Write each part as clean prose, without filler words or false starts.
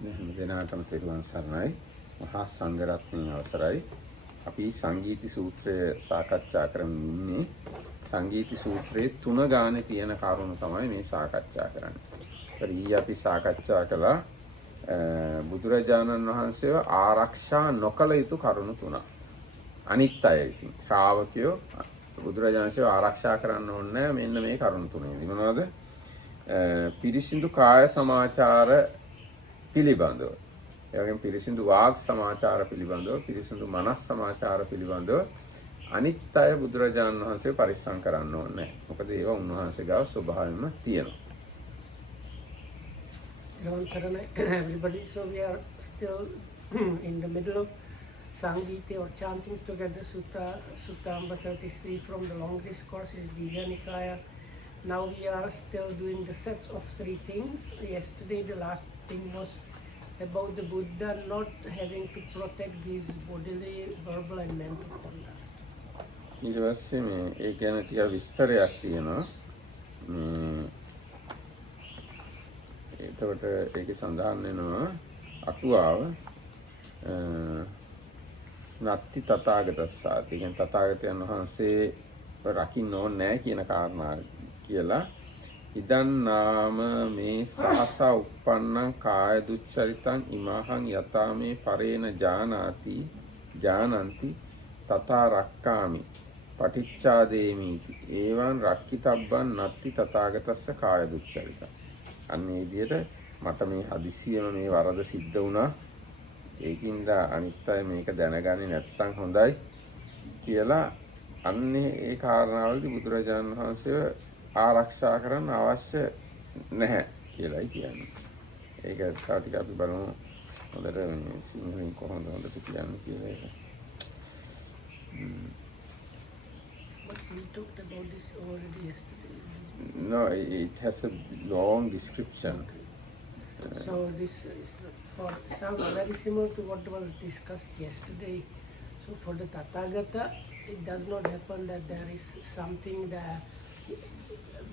දෙනාටම තෙරුවන් සරණයි. මහා සංඝරත්නයේ අවසරයි. අපි සංගීති සූත්‍රය සාකච්ඡා කරමින් ඉන්නේ. සංගීති සූත්‍රයේ 3 ගානේ තියෙන කරුණු තමයි මේ සාකච්ඡා කරන්නේ. ඊයේ අපි සාකච්ඡා කළා බුදුරජාණන් වහන්සේව ආරක්ෂා නොකළ යුතු කරුණු 3. අනිත් අය විසින් ශ්‍රාවකයෝ බුදුරජාණන් වහන්සේව ආරක්ෂා කරන්න ඕනේ මෙන්න මේ කරුණු 3. මොනවද? පිරිසිදු කාය සමාචාර පිළිබඳව, එවැගේම පිරිසිදු වාග් සමාචාර පිළිබඳව, පිරිසිදු මනස් සමාචාර පිළිබඳව අනිත් අය බුදුරජාණන් වහන්සේ පරිස්සම් කරන්න ඕනේ. මොකද ඒවා උන්වහන්සේ ගාව ස්වභාවයෙන්ම තියෙනවා. Everybody, so we are still in the middle of Sangiti or chanting together Sutta number 33 from the long discourse is Dīghā Nikāya. Now we are still doing the sets of 3 things. Yesterday the last thing was about the Buddha not having to protect his bodily, verbal and mental conduct. ඊට පස්සේ මේ ඒ ගැන ටික විස්තරයක් තියෙනවා. එතකොට ඒකේ සඳහන් වෙනවා අටුවාව නත්ති තථාගතස්සාති. කියන්නේ තථාගතයන් වහන්සේ රකින්න ඕනේ නැහැ කියන කාරණා කියලා. ඉදන් නාම මේ සහස උප්පන්නං කාය දුච්චරිතං ඉමහං යතා මේ පරේන ජානಂತಿ තථා රක්කාමි පටිච්චාදේමීති ඒවං රක්කිතබ්බන් නත්ති තථාගතස්ස කාය දුච්චරිතං. අන්නේ විදිහට මට මේ හදිසියෙම මේ වරද සිද්ධ වුණා, ඒකින්ද අනිත් අය මේක දැනගන්නේ නැත්තම් හොඳයි කියලා අන්නේ ඒ කාරණාවලදී බුදුරජාණන් වහන්සේව ආරක්ෂා කරන්න අවශ්‍ය නැහැ කියලායි කියන්නේ. ඒක ටික අපි බලමු හොඳට සිංහලෙන් කොහොමද හොඳට කියන්නේ කියලා ඒක. But we talked about this already yesterday. No, it has a long description. So this is sounds very similar to what was discussed yesterday. So for the Tathagata, it does not happen that there is something that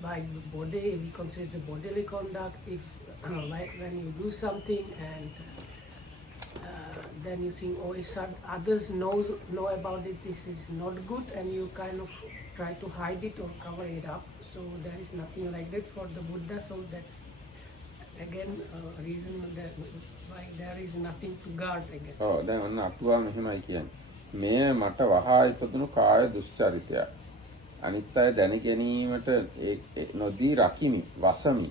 by the body, we consider the bodily conduct. If when you do something and then you think, oh, if others know about it, this is not good, and you kind of try to hide it or cover it up. So there is nothing like that for the Buddha. So that's again a reason that why there is nothing to guard again. Oh, දැන් ඔන්න අටුවා මෙහෙමයි කියන්නේ. මේ මට වහා ඉපදුණු කාය දුස්චරිතය. අනිත් අය දැන ගැනීමට නොදී රකිමි, වසමි.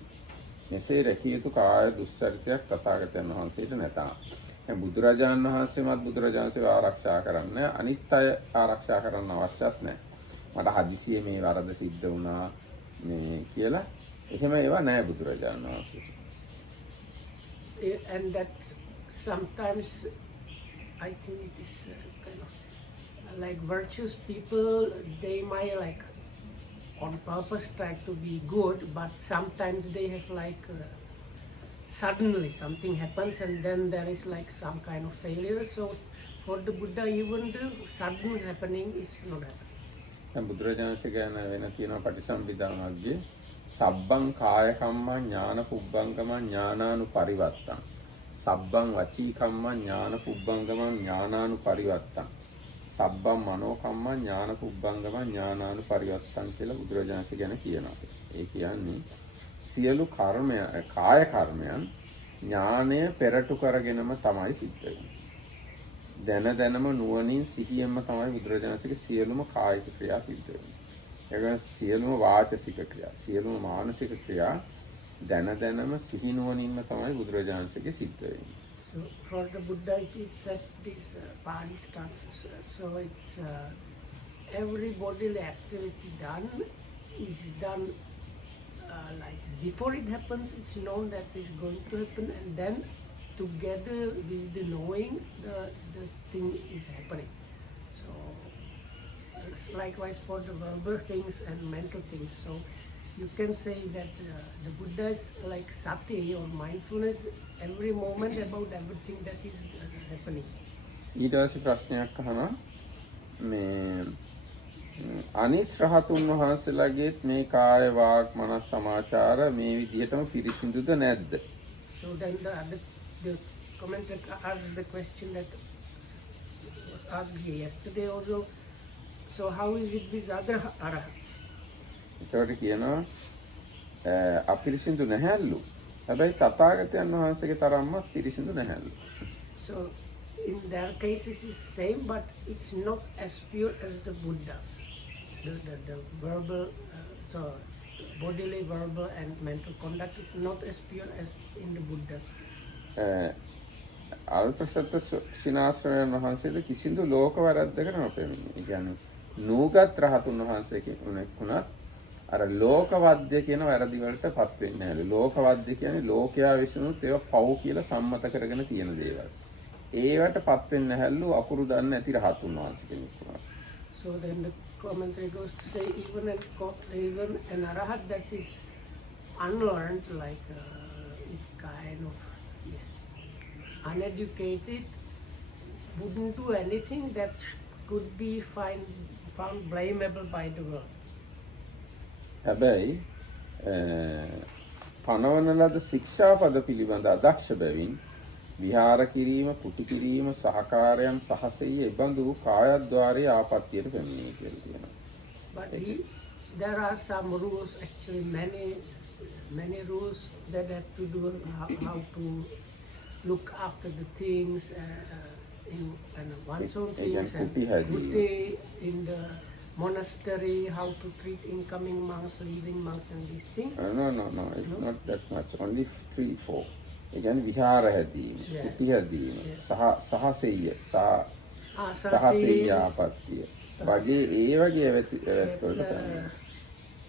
මෙසේ රැකිය යුතු කාය දුස්චරිතයක් තථාගතයන් වහන්සේට නැතනම්. දැන් බුදුරජාණන් වහන්සේමත් බුදුරජාණන්සේ ආරක්ෂා කරන්න, අනිත් අය ආරක්ෂා කරන්න අවශ්‍යත් නැහැ. මට හදිසියෙ මේ වරද සිද්ධ වුණා මේ කියලා එහෙම ඒවා නැහැ බුදුරජාණන් වහන්සේට. And that sometimes I think it is kind of like virtuous people, they might like on purpose try to be good, but sometimes they have like suddenly something happens and then there is like some kind of failure. So for the Buddha, even the sudden happening is not happening. දැන් බුදුරජාණන්සේ ගැන වෙන තියෙනවා පටිසම්භිදා මග්ගේ සබ්බං කාය කම්මං ඥාන පුබ්බංගමං ඥානානුපරිවත්තං සබ්බං වචී කම්මං ඥාන පුබ්බංගමං ඥානානුපරිවත්තං සබ්බං මනෝ කම්මං ඥාන පුබ්බංගමං ඥානානුපරිවත්තං කියලා බුදුරජාණන්සේ ගැන කියනවා. ඒ කියන්නේ සියලු කර්මය කාය කර්මයන් ඥානය පෙරටු කරගෙනම තමයි සිද්ධ වෙන්නේ. දැනම නුවණින් සිහියෙන්ම තමයි බුදුරජාණන්සේගේ සියලුම කායික ක්‍රියා සිද්ධ වෙන්නේ. ඒගොල්ලෝ සියලුම වාචසික ක්‍රියා, සියලුම මානසික ක්‍රියා දැනම සිහි නුවණින්ම තමයි බුදුරජාණන්සේගේ සිද්ධ වෙන්නේ. So for the Buddha, it is that this Pali stances. So it's every bodily activity done is done like before it happens. It's known that it's going to happen, and then together with the knowing, the thing is happening. So it's likewise for the verbal things and mental things. So you can say that the Buddha is like sati or mindfulness every moment about everything that is happening. ඊට පස්සේ ප්‍රශ්නයක් අහනවා මේ අනිත් රහතුන් වහන්සේලාගේත් මේ කාය වාග් මනස් සමාචාර මේ විදිහටම පිරිසිදුද නැද්ද? So then the other the commentator asked the question that was asked yesterday also. So how is it with other arahats? ඒකට කියනවා අපිරිසිදු නැහැලු. හැබැයි තථාගතයන් වහන්සේගේ තරම්ම පිරිසිදු නැහැලු. So in their cases it's same, but it's not as pure as the Buddhas. The verbal, so bodily, verbal and mental conduct is not as pure as in the Buddhas. අල්පසත්ත ශිනාශ්‍රයන් වහන්සේද කිසිදු ලෝක වැරද්දකට නොපෙමිණි. ඒ කියන්නේ නූගත් රහතුන් වහන්සේ කෙනෙකුණත් අර ලෝකවද්‍ය කියන වැරදි වලටපත් වෙන්නේ නැහැ. ලෝකවද්‍ය කියන්නේ ලෝකයා විසිනුත් ඒවා පව් කියලා සම්මත කරගෙන තියෙන දේවල්. ඒවටපත් වෙන්නේ නැහැලු අකුරු දන්නේ නැති රහතුන් වහන්සේ කෙනෙකුණා. So then the commentary goes to say even an arahat that is unlearned, like it kind of uneducated, wouldn't do anything that could be found blamable by the world. හැබැයි පනවන ලද ශික්ෂාපද පිළිබඳ අදක්ෂ බැවින් විහාර කිරීම, කුටි කිරීම, සහකාරයන් සහසෙයි එබඳු කායද්්වාරයේ ආපත්‍යයට පැමිණේ කියලා කියනවා. But there are some rules, actually many rules that have to do how to look after the things in one's own things, and kuti in the monastery, how to treat incoming monks, leaving monks, and these things. No, it's not that much. Only 3-4. ඒ කියන්නේ විහාර හැදීම, කුටි හැදීම, සහසෙය, සහසෙය ආපත්‍ය. වගේ ඒ වගේ ඇවැත් වලට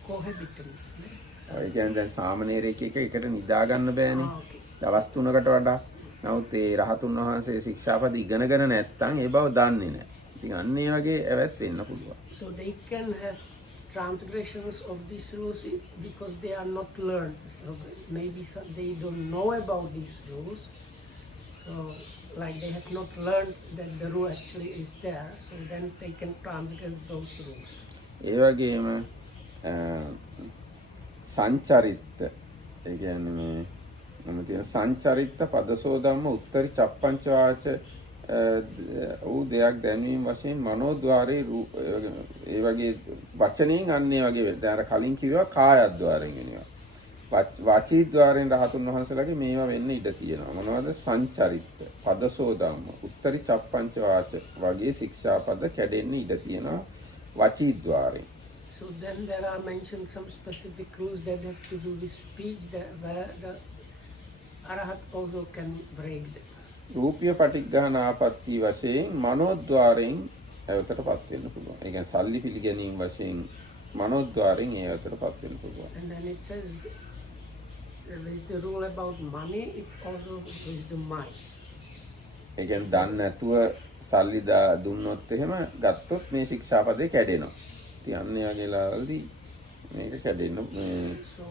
cohabitants. ඒ කියන්නේ දැන් සාමණේරයෙක් එකට නිදා ගන්න බෑනේ. දවස් 3කට වඩා. නමුත් ඒ රහතුන් වහන්සේ ශික්ෂාපද ඉගෙනගෙන නැත්නම් ඒ බව දන්නේ නැහැ. ඉතින් අන්න ඒ වගේ ඇවැත් වෙන්න පුළුවන්. So they can have transgressions of these rules because they are not learned. So maybe they don't know about these rules. So like they have not learned that the rule actually is there. So then they can transgress those rules. ඒ වගේම සංචරිත ඒ කියන්නේ මම කියන සංචරිත පදසෝ ධම්ම උත්තරී චප්පංච වාච ඌ දෙයක් දැනීම වශයෙන් මනෝද්වාරේ ඒ වගේ වචනෙන් අන්න ඒ වගේ වෙයි. දැන් අර කලින් කිව්වා කායද්්වාරයෙන් වෙනවා. වාචීද්්වාරයෙන් රහතුන් වහන්සේලාගේ මේවා වෙන්න ඉඩ තියෙනවා. මොනවද? සංචරිත, පදසෝ ධම්ම, උත්තරී චප්පංච වාච වගේ ශික්ෂාපද කැඩෙන්න ඉඩ තියෙනවා වාචීද්්වාරයෙන්. So then there are mentioned some specific rules that have to do with speech where the arahat also can break them. රූපීය පටිඝාන ආපත්‍ය වශයෙන් මනෝද්වාරයෙන් ඇවතටපත් වෙන්න පුළුවන්. ඒ කියන්නේ සල්ලි පිළිගැනීම වශයෙන් මනෝද්වාරයෙන් ඇවතටපත් වෙන්න පුළුවන්. And then it says with the rule about money, it also is the mind. ඒ කියන්නේ දන්නේ නැතුව සල්ලි දුන්නොත් එහෙම ගත්තොත් මේ ශික්ෂාපදේ කැඩෙනවා. ඉතින් අන්න ඒ වගේ ලාවලදී මේක කැඩෙන්න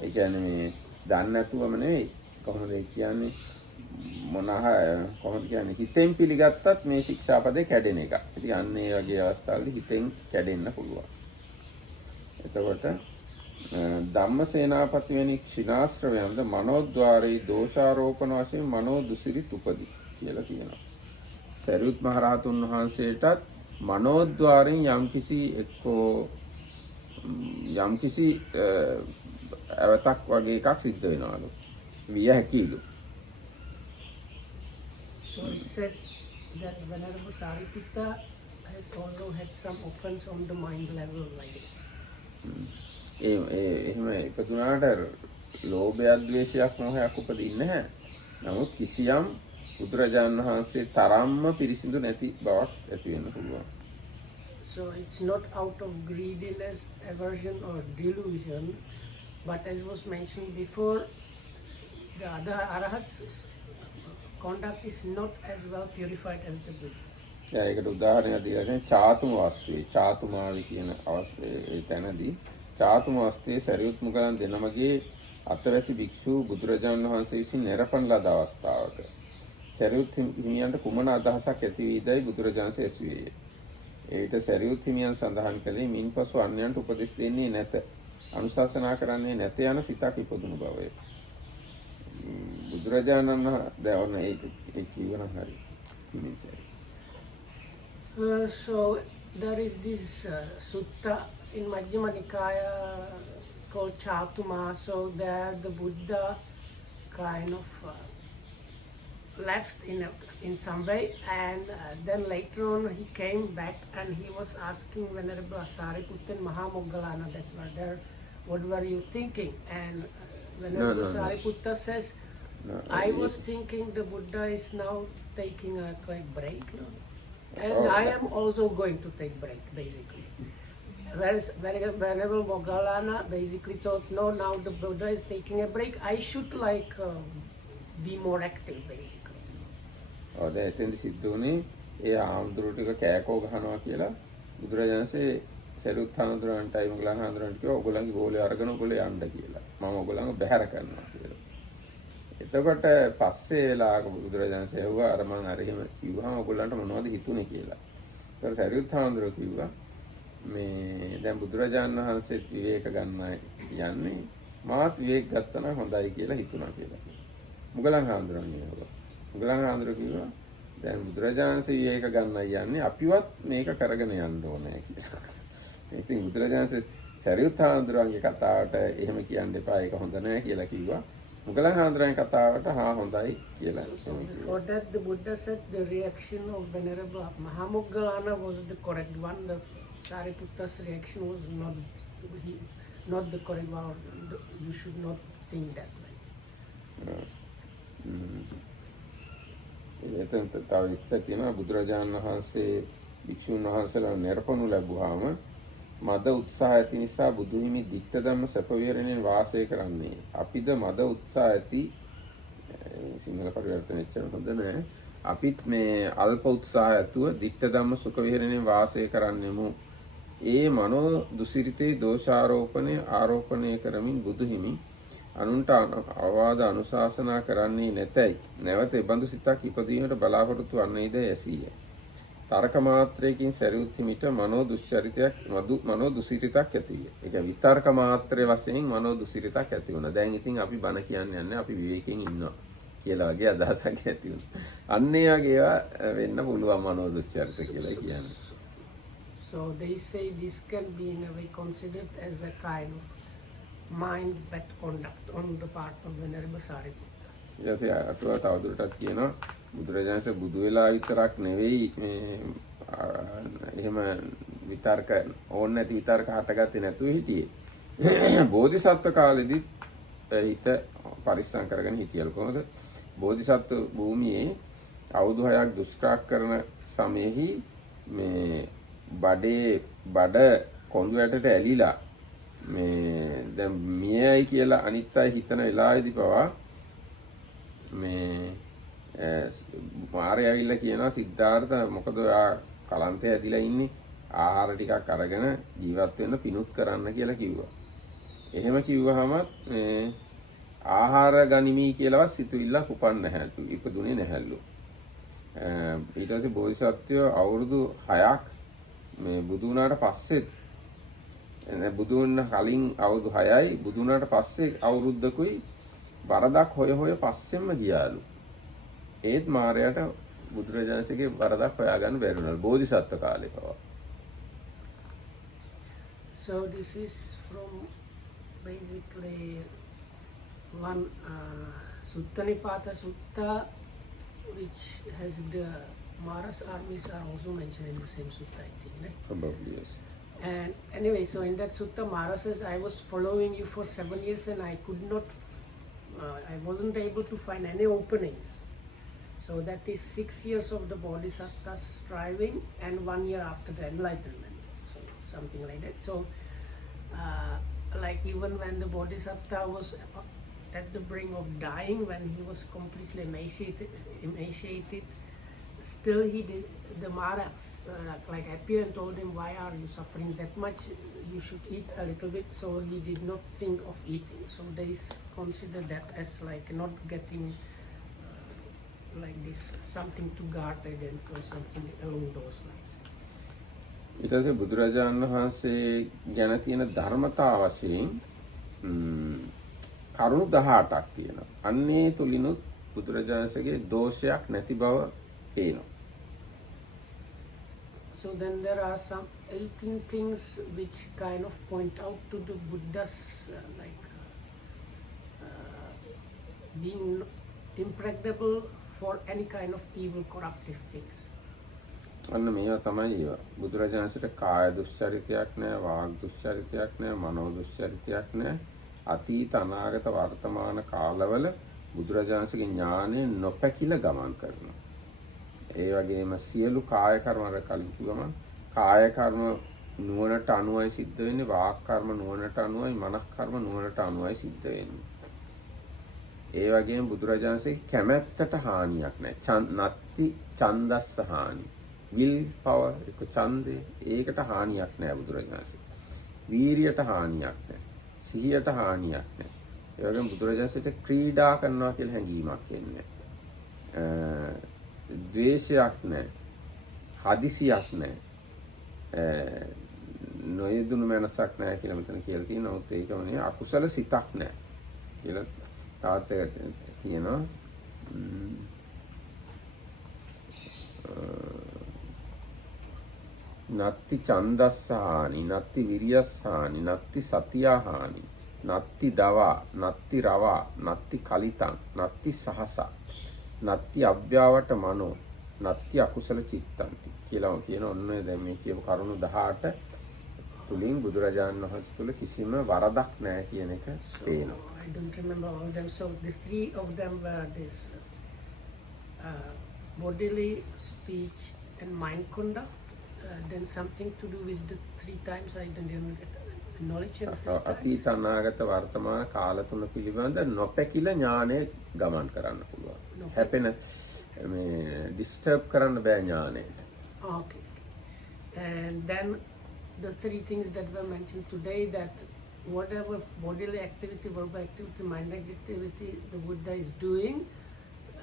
ඒ කියන්නේ මේ දන්නේ නැතුවම නෙවෙයි කොහොමද ඒ කියන්නේ කොහොමද කියන්නේ හිතෙන් පිළිගත්තත් මේ ශික්ෂාපදේ කැඩෙන එක. ඉතින් අන්න ඒ වගේ අවස්ථාවලදී හිතෙන් කැඩෙන්න පුළුවන්. එතකොට ධම්මසේනාපති වෙනි ක්ෂිනාශ්‍රවයන්ද මනෝද්වාරේ දෝෂාරෝපණ වශයෙන් මනෝ දුසිරිත උපදී කියලා කියනවා. සරියුත් මහ රහතුන් වහන්සේටත් මනෝද්වාරයෙන් යම්කිසි අවතක් වගේ එකක් සිද්ධ වෙනවලු. විය හැකිලු. So it says that Venerable Sariputta has also had some offense on the mind level, like එහෙම ඉපදුනාට ලෝභයක්, ද්වේෂයක්, මොහයක් උපදින්නේ නැහැ. නමුත් කිසියම් බුදුරජාණන් වහන්සේ තරම්ම පිරිසිදු නැති බවක් ඇති වෙන්න පුළුවන්. So it's not out of greediness, aversion or delusion, but as was mentioned before, the other arahats' conduct is not as well purified as the Buddha. ඒකට උදාහරණයක් දීලා තියෙනවා චාතුම වස්තුවේ චාතුමාවි කියන අවස්ථාවේ තැනදී චාතුම වස්තුවේ සරියුත් මුගලන් දෙනමගේ අතවැසි භික්ෂු බුදුරජාණන් වහන්සේ විසින් නිරපණ ලද අවස්ථාවක සරියුත් හිමියන්ට කුමන අදහසක් ඇති වීදයි බුදුරජාණන්සේ ඇසුවේ. ඒට සරියුත් හිමියන් සඳහන් කළේ මින්පසු අන්‍යයන්ට උපදෙස් දෙන්නේ නැත, අනුශාසනා කරන්නේ නැත යන සිතක් ඉපදුණු බවය. බුදුරජාණන් දැන් ඔන්න ඒක කියවන හරි. So there is this sutta in Majjhima Nikaya called Chatuma. So there the Buddha kind of left in some way, and then later on he came back and he was asking Venerable Sariputta and Mahamoggallana that were there, what were you thinking? And Venerable Sariputta says, I was thinking the Buddha is now taking a quick break, and I am also going to take break, basically. Whereas Venerable Moggallana basically thought, no, now the Buddha is taking a break, I should be more active, basically. ඔව් දැන් එතෙන්දි සිද්ධ වුණේ ඒ ආම්දුරු ටික කෑකෝ ගහනවා කියලා බුදුරජාණන්සේ සරියුත් හාමුදුරන්ටයි මොග්ගලන් හාමුදුරන්ට කිව්වා ඔයගොල්ලන්ගේ ගෝලේ අරගෙන ඔයගොල්ලෝ යන්න කියලා. මම ඔයගොල්ලන්ව බැහැර කරනවා කියලා. එතකොට පස්සේ වෙලාවක බුදුරජාණන්සේ ඇහුවා අර මම අර එහෙම කිව්වහම ඔයගොල්ලන්ට මොනවද හිතුනේ කියලා. ඒතර සරියුත් හාමුදුරුවෝ කිව්වා මේ දැන් බුදුරජාණන් වහන්සේත් විවේක ගන්නයි යන්නේ මාත් විවේක ගත්තා නම් හොඳයි කියලා හිතුණා කියලා. මොග්ගලන් හාමුදුරන් කියනවා. මුගලන් හාමුදුරුවෝ කිව්වා දැන් බුදුරජාණන්සේ විවේක ගන්නයි යන්නේ අපිවත් මේක කරගෙන යන්න ඕනේ කියලා. ඉතින් බුදුරජාණන්සේ සරියුත් හාමුදුරුවන්ගේ කතාවට එහෙම කියන්න එපා ඒක හොඳ නැහැ කියලා කිව්වා. මුගලන් හාමුදුරුවන්ගේ කතාවට හා හොඳයි කියලා. For that the Buddha said the reaction of Venerable Mahamoggallana was the correct one. The Sariputta's reaction was not the correct one. You should not think that way. එතන තව විස්තර තියෙනවා බුදුරජාණන් වහන්සේ භික්ෂුන් වහන්සේලා නිර්පණු ලැබුවාම මද උත්සාහ ඇති නිසා බුදු හිමි දික්ත ධම්ම සැප විහරණයෙන් වාසය කරන්නේ. අපිද මද උත්සාහ ඇති සිංහල පරිවර්තන එච්චර හොඳ නැහැ. අපිත් මේ අල්ප උත්සාහ ඇතුව දික්ත ධම්ම සුඛ විහරණයෙන් වාසය කරන්නෙමු. ඒ මනෝ දුසිරිතේ දෝෂාරෝපණය ආරෝපණය කරමින් බුදු හිමි අනුන්ට අවවාද අනුශාසනා කරන්නේ නැතයි. නැවත බඳු සිතක් ඉපදීමට බලාපොරොත්තු වන්නේද ඇසීය. තර්ක මාත්‍රයකින් සරියුත් හිමිට මනෝ දුස්චරිතයක් මනෝ දුසිරිතක් ඇති විය. ඒ කියන්නේ විතර්ක මාත්‍රයේ වශයෙන් මනෝ දුසිරිතක් ඇති වුණා. දැන් ඉතින් අපි බණ කියන්නේ නැහැ අපි විවේකයෙන් ඉන්නවා කියලා වගේ අදහසක් ඇති වුණා. අන්න ඒ වගේ ඒවා වෙන්න පුළුවන් මනෝ දුස්චරිත කියලා කියන්නේ. So they say this can be in a way considered as a kind of mind bad conduct on the part of Venerable Sariputta. ඊට අටුවා තවදුරටත් කියනවා බුදුරජාණන්සේ බුදු වෙලා විතරක් නෙවෙයි මේ එහෙම විතර්ක ඕන නැති විතර්ක හටගත්තේ නැතුව හිටියේ. බෝධිසත්ව කාලෙදිත් හිත පරිස්සම් කරගෙන හිටියලු කොහොමද? බෝධිසත්ව භූමියේ අවුරුදු 6ක් දුෂ්කරක් කරන සමයේහි මේ බඩ කොඳු වැටට ඇලිලා මේ දැන් මියයි කියලා අනිත් අය හිතන වෙලාවේදී පවා මේ මාරය ඇවිල්ලා කියනවා සිද්ධාර්ථ මොකද ඔයා කලන්තේ ඇදිලා ඉන්නේ ආහාර ටිකක් අරගෙන ජීවත් වෙන්න පිණුත් කරන්න කියලා කිව්වා. එහෙම කිව්වහම මේ ආහාර ගනිමි කියලාවත් සිතුවිල්ලක් උපන්නේ නැහැලු. ඉපදුනේ නැහැලු. ඊට පස්සේ බෝධිසත්වයෝ අවුරුදු 6ක් මේ බුදු වුණාට පස්සේ බුදු වෙන කලින් අවුරුදු 6යි බුදු වුණාට පස්සේ අවුරුද්දකුයි වරදක් හොය පස්සෙන්ම ගියාලු. ඒත් මාරයට බුදුරජාණන්සේගේ වරදක් හොයාගන්න බැරි වුණාලු බෝධිසත්ව කාලේ පවා. So this is from basically one Sutta Nipata Sutta, which has the Mara's armies are also mentioned in the same sutta, I think. Right? Probably yes. And anyway, so in that sutta, Mara says, I was following you for 7 years and I could not, I wasn't able to find any openings. So that is 6 years of the Bodhisattva's striving and 1 year after the enlightenment. So something like that. So like even when the Bodhisattva was at the brink of dying, when he was completely emaciated, still he did, the Maras like appeared and told him, why are you suffering that much? You should eat a little bit. So he did not think of eating. So they consider that as like not getting like this, something to guard against or something along those lines. ඊට පස්සේ බුදුරජාණන් වහන්සේ ගැන තියෙන ධර්මතා වශයෙන් කරුණු 18ක් තියෙනවා. අන්නේ තුලිනුත් බුදුරජාණන්සේගේ දෝෂයක් නැති බව පේනවා. So then there are some 18 things which kind of point out to the Buddha's being impregnable for any kind of evil, corruptive things. අන්න මේවා තමයි ඒවා. බුදුරජාණන්සේට කාය දුස්චරිතයක් නැහැ, වාග් දුස්චරිතයක් නැහැ, මනෝ දුස්චරිතයක් නැහැ. අතීත අනාගත වර්තමාන කාලවල බුදුරජාණන්සේගේ ඥානය නොපැකිල ගමන් කරනවා. ඒ වගේම සියලු කාය කර්ම වල කලින් කිව්වම කාය කර්ම නුවණට අනුවයි සිද්ධ වෙන්නේ, වාක් කර්ම නුවණට අනුවයි, මනස් කර්ම නුවණට අනුවයි සිද්ධ වෙන්නේ. ඒ වගේම බුදුරජාණන්සේ කැමැත්තට හානියක් නැහැ. නත්ති ඡන්දස්ස හානි. will power එක ඡන්දේ ඒකට හානියක් නැහැ බුදුරජාණන්සේ. වීරියට හානියක් නැහැ. සිහියට හානියක් නැහැ. ඒ වගේම බුදුරජාණන්සේට ක්‍රීඩා කරනවා කියලා හැඟීමක් එන්නේ නැහැ. ද්වේෂයක් නැහැ. හදිසියක් නැහැ. නොයෙදුණු මනසක් නැහැ කියලා මෙතන කියලා තියෙනවා. උත් ඒකම නේ අකුසල සිතක් නැහැ කියලා තාත් කියනවා. නත්ති ඡන්දස්සහානි, නත්ති විරියස්සහානි, නත්ති සතියහානි, නත්ති දවා, නත්ති රවා, නත්ති කලිතං, නත්ති සහස, නත්ති අභ්‍යාවට මනෝ, නත්ති අකුසල චිත්තන්ති කියලා කියන ඔන්න දැන් මේ කියපු කරුණු 18 තුලින් බුදුරජාණන් වහන්සේ තුල කිසිම වරදක් නැහැ කියන එක පේනවා. I don't remember all of them. So these 3 of them were this bodily, speech and mind conduct. Then something to do with the 3 times I don't even get knowledge of 3 times. අතීත අනාගත වර්තමාන කාල තුන පිළිබඳ නොපැකිල ඥානය ගමන් කරන්න පුළුවන්. හැපෙන මේ ඩිස්ටර්බ් කරන්න බෑ ඥානයට. Okay. And then the 3 things that were mentioned today, that whatever bodily activity, verbal activity, mind activity the Buddha is doing,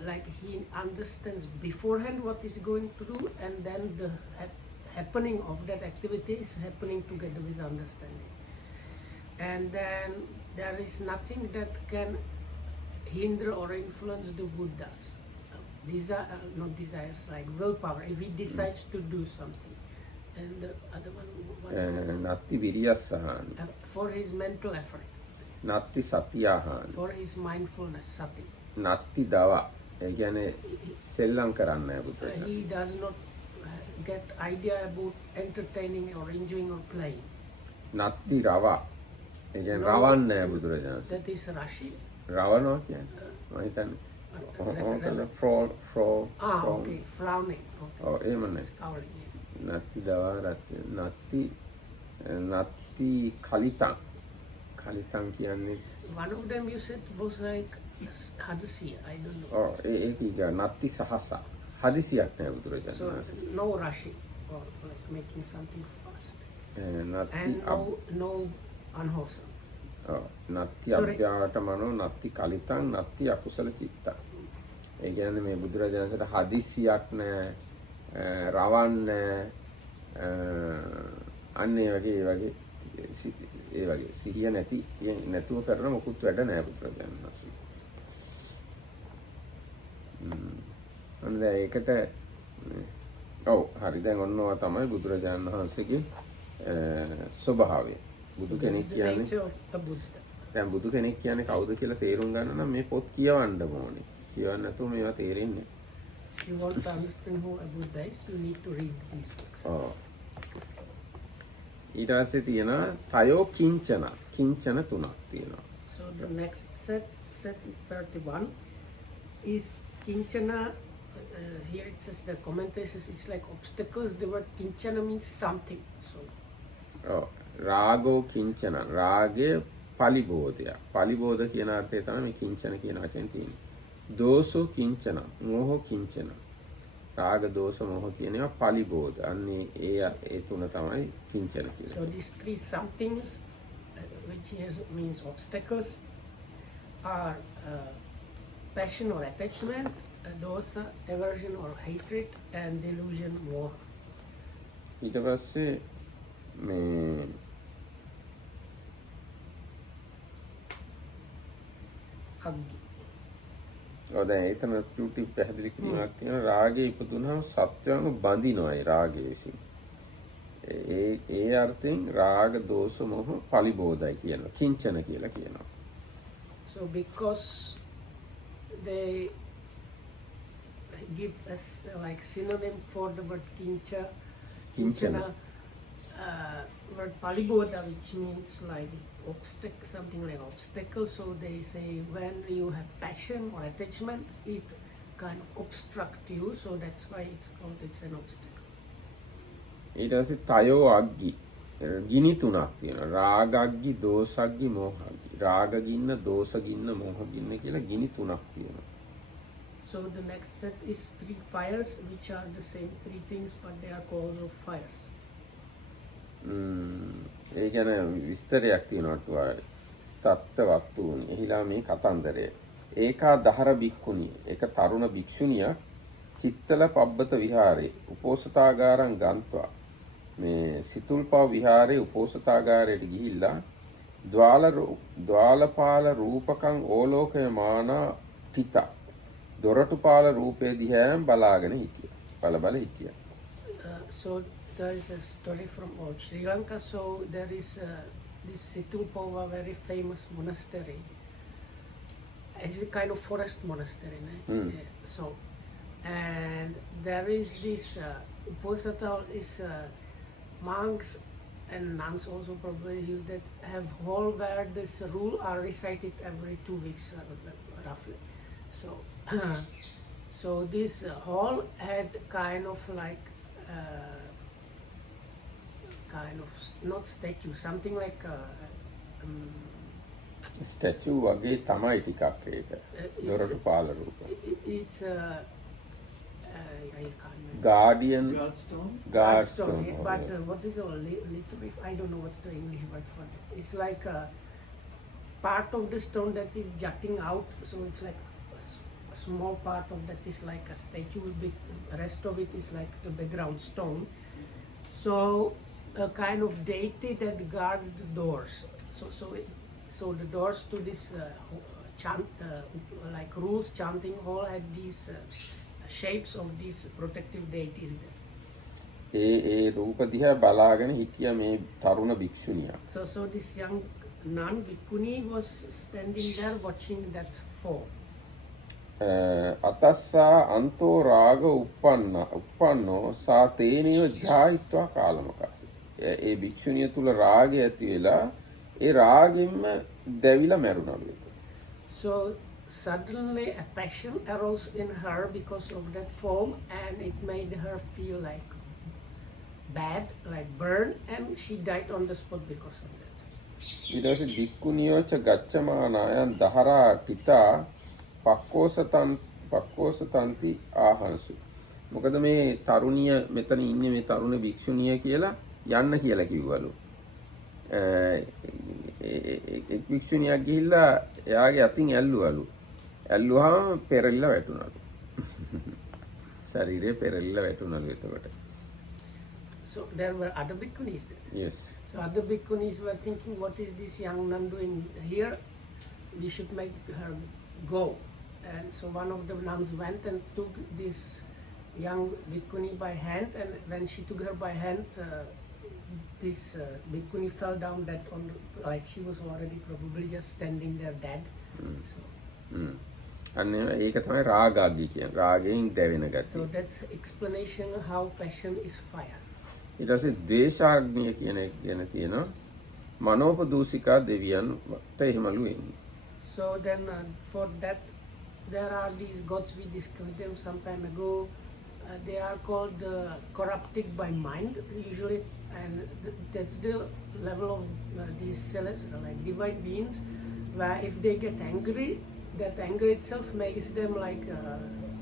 like he understands beforehand what he's going to do, and then the happening of that activity is happening together with understanding. And then there is nothing that can hinder or influence the Buddha's not desires, like willpower, if he decides to do something. And the other one, නත්ති විරියස්සහානි, for his mental effort, නත්ති සතියහානි, for his mindfulness, sati. නත්ති දවා, ඒ කියන්නේ සෙල්ලම් කරන්නේ නැහැ බුදුරජාණන්. He does not get idea about entertaining or enjoying or playing. නත්ති රවා, ඒ කියන්නේ රවන්නේ නැහැ බුදුරජාණන්. That is Rashi. රවනවා කියන්නේ මම හිතන්නේ Okay, frowning. Okay. ඔව් එහෙම නේ. Scowling. නත්ති දවා නත්ති කලිතං. කලිතං කියන්නේ One of them you said was like hadasiya. I don't know. ඔව් ඒක කියන්නේ නත්ති සහස. හදිසියක් නැහැ So බුදුරජාණන්. no rushing or like making something fast. නත්ති And no unwholesome. නත්ති අභ්‍යාවට මනෝ, නත්ති කලිතං, නත්ති අකුසල චිත්තං. ඒ කියන්නේ මේ බුදුරජාණන්සේට හදිසියක් නැහැ, රවන්නේ අන්න ඒ වගේ සිහිය නැතුව කරන මොකුත් වැඩ නැහැ බුදුරජාණන් වහන්සේ. අන්න ඒකට ඔව් හරි දැන් ඔන්නවා තමයි බුදුරජාණන් වහන්සේගේ ස්වභාවය. බුදු කෙනෙක් කියන්නේ දැන් බුදු කෙනෙක් කියන්නේ කවුද කියලා තේරුම් ගන්න නම් මේ පොත් කියවන්න ඕනේ. කියවන්න නැතුව මේවා තේරෙන්නේ නැහැ. If you want to understand who a Buddha is, you need to read these books. ඊට පස්සේ තියෙනවා තයෝ කිංචන තුනක් තියෙනවා. So the next set 31 is kinchana. Here it says, the commentary says it's like obstacles. The word kinchana means something. So රාගෝ කිංචන, රාගය පලිබෝධය. පලිබෝධ කියන අර්ථය තමයි මේ කිංචන කියන වචනේ තියෙන්නේ. දෝසෝ කිංචන, මෝහෝ කිංචන. රාග දෝෂ මොහ කියන ඒවා පලිබෝධ. අන්නේ ඒ තුන තමයි කිංචන කියන්නේ. So these 3 somethings, which means obstacles, are passion or attachment, dosa, aversion or hatred, and delusion, moha. ඊට පස්සේ මේ aggi. දැන් එතන චූටි පැහැදිලි කිරීමක් තියෙනවා. රාගය ඉපදුනහම සත්‍යයන්ව බඳිනවා ඒ රාගය විසින්. ඒ අර්ථයෙන් රාග දෝෂ මොහ පලිබෝධයි කියනවා. කිංචන කියලා කියනවා. So because they give us like synonym for the word Kinchana. Word palibodha, which means like obstacle, something like obstacle. So they say when you have passion or attachment, it kind of obstruct you. So that's why it's an obstacle. ඊට පස්සේ තයෝ අග්ගි ගිනි තුනක් තියෙනවා. රාගග්ගි, දෝසග්ගි, මෝහග්ගි. රාග ගින්න, දෝස ගින්න, මෝහ ගින්න කියලා ගිනි තුනක් තියෙනවා. So the next set is 3 fires, which are the same 3 things, but they are cause of fires. ඒ ගැන විස්තරයක් තියෙනවා තත්ත්වවත්තුනි. එහිලා මේ කතන්දරය. ඒකා දහර බික්කුණිය. එක තරුණ භික්ෂුණියක් චිත්තල පබ්බත විහාරේ උපෝසථාගාරං ගන්නවා. මේ සිතුල්පව විහාරේ උපෝසථාගාරයට ගිහිල්ලා ද්වාලපාල රූපකං ඕලෝකය මානා තිත දොරටුපාල රූපේ දිහාම බලාගෙන හිටියා. බල හිටියා. So there is a story from old Sri Lanka. So there is this Situlpova, very famous monastery. It's a kind of forest monastery. So, and there is this Uposatha is monks and nuns also probably use that, have hall where this rule are recited every 2 weeks roughly. So, so this hall had kind of like not statue, something like statue වගේ තමයි ටිකක් ඒක. දොරටුපාල රූප. It's I can't remember. Guardian. Guardstone. But what is a little? I don't know what's the English word for it. It's like a part of the stone that is jutting out. So it's like a small part of that is like a statue. The rest of it is like the background stone. So a kind of deity that guards the doors. So the doors to this like rules chanting hall had these shapes of these protective deities there. ඒ රූප දිහා බලාගෙන හිටියා මේ තරුණ භික්ෂුණිය. So this young nun bhikkhuni was standing there watching that fall. අතස්සා අන්තෝ රාග උප්පන්නෝ සා තේනිය ජායිත්වා කාලමකසි. ඒ භික්ෂුණිය තුල රාගය ඇති වෙලා ඒ රාගෙන්ම දැවිලා මැරුණලු. So suddenly a passion arose in her because of that fall, and it made her feel like bad, like burn, and she died on the spot because of that. ඊට පස්සේ භික්ඛුනියෝච ගච්ඡමානායන් දහරා පිතා පක්කෝසතන්ති ආහංසු. මොකද මේ තරුණිය මෙතන ඉන්නේ මේ තරුණ භික්ෂුණිය කියලා යන්න කියලා කිව්වලු. එක් භික්ෂුණියක් ගිහිල්ලා එයාගේ අතින් ඇල්ලුවලු. ඇල්ලුවාම පෙරලිලා වැටුණලු. ශරීරය පෙරලිලා වැටුණලු එතකොට. So there were other bhikkhunis there. Yes. So other bhikkhunis were thinking, what is this young nun doing here? We should make her go. And so one of the nuns went and took this young bhikkhuni by hand, and when she took her by hand, this bhikkhuni fell down dead on the, like she was already probably just standing there dead. So, අන්න ඒක තමයි රාගාග්ගි කියන්නේ. රාගයෙන් දැවෙන ගතිය. So that's explanation how passion is fire. ඊට පස්සේ දේශාග්නිය කියන එක ගැන තියෙනවා. මනෝපදූසිකා දෙවියන් එහෙමලු එන්නේ. So then for that there are these gods, we discussed them some time ago. They are called corrupted by mind usually, and that's the level of these celestial like divine beings, where if they get angry, that anger itself makes them like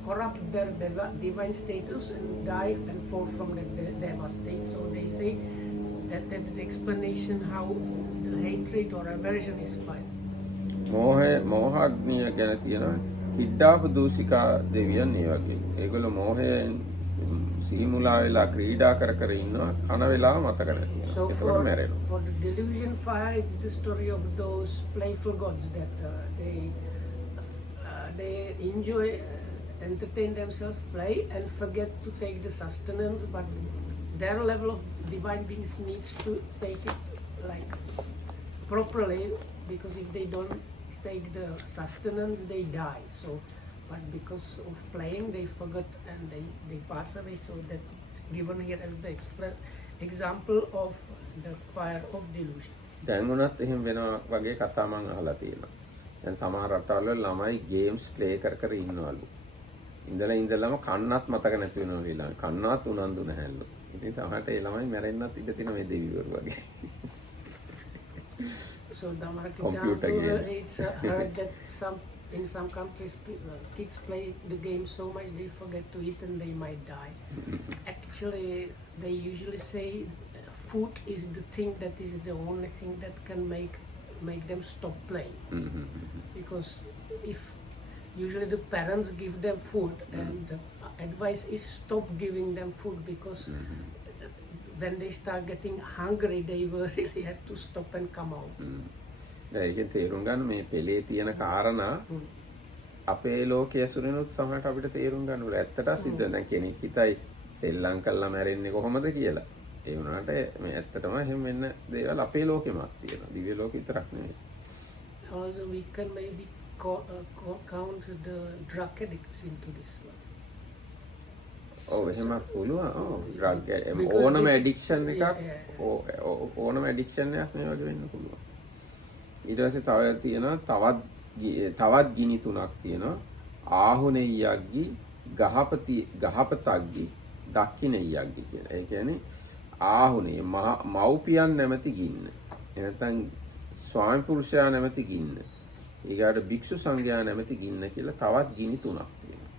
corrupt their divine status and die and fall from that deva state. So they say that that's the explanation how the hatred or aversion is fire. මෝහාග්නිය ගැන තියෙනවා. කිඩ්ඩාපදූසිකා දෙවියන් ඒ වගේ. ඒගොල්ලෝ මෝහයෙන් සීමුලා වෙලා ක්‍රීඩා කර ඉන්නවා. කන වෙලාව මතක නැති වෙනවා. So ඒකට මැරෙනවා. for the delusion fire, it's the story of those playful gods that they they enjoy, entertain themselves, play, and forget to take the sustenance. But their level of divine beings needs to take it like properly, because if they don't take the sustenance, they die. So, but because of playing, they forget and they pass away. So that it's given here as the example of the fire of delusion. දැන් උනත් එහෙම වෙනවා වගේ කතා මම අහලා තියෙනවා. දැන් සමහර රටවල ළමයි ගේම්ස් ප්ලේ කර කර ඉන්නවලු. ඉඳලම කන්නත් මතක නැති වෙනවා කියලා. කන්නත් උනන්දු නැහැලු. ඉතින් සමහරට ඒ ළමයි මැරෙන්නත් ඉඩ තියෙන මේ දෙවිවරු වගේ. So the Computer games. it's heard that in some countries kids play the game so much they forget to eat and they might die. Actually, they usually say food is the thing that is the only thing that can make them stop playing. Because if usually the parents give them food and the advice is stop giving them food, because when they start getting hungry they will really have to stop and come out. ඒකෙන් තේරුම් ගන්න මේ පෙළේ තියෙන කාරණා අපේ ලෝකයේ සුරිනුත් සමහරට අපිට තේරුම් ගන්න ඕනේ. ඇත්තට සිද්ධ දැන් කෙනෙක් හිතයි සෙල්ලම් කළා මැරෙන්නේ කොහොමද කියලා. ඒ වුණාට මේ ඇත්තටම එහෙම වෙන්න දේවල් අපේ ලෝකෙමත් තියෙනවා. දිව්‍ය ලෝකෙ විතරක් නෙවෙයි. Also we can maybe count the drug addicts into this one. ඔව් එහෙමත් පුළුවන්. ඔව් ඩ්‍රග් Because ඕනම this- ඇඩික්ෂන් එකක් ඕනම ඇඩික්ෂන් එකක් මේ වගේ වෙන්න පුළුවන්. ඊට පස්සේ තව තියෙනවා තවත් ගිනි තුනක් තියෙනවා. ආහුනෙය්‍යග්ගි ගහපතග්ගි දක්ඛිනෙය්‍යග්ගි කියලා. ඒ කියන්නේ ආහුනේ මව්පියන් නැමැති ගින්න. එනතන් ස්වාමි පුරුෂයා නැමැති ගින්න. ඊගාට භික්ෂු සංඝයා නැමැති ගින්න කියලා තවත් ගිනි තුනක් තියෙනවා.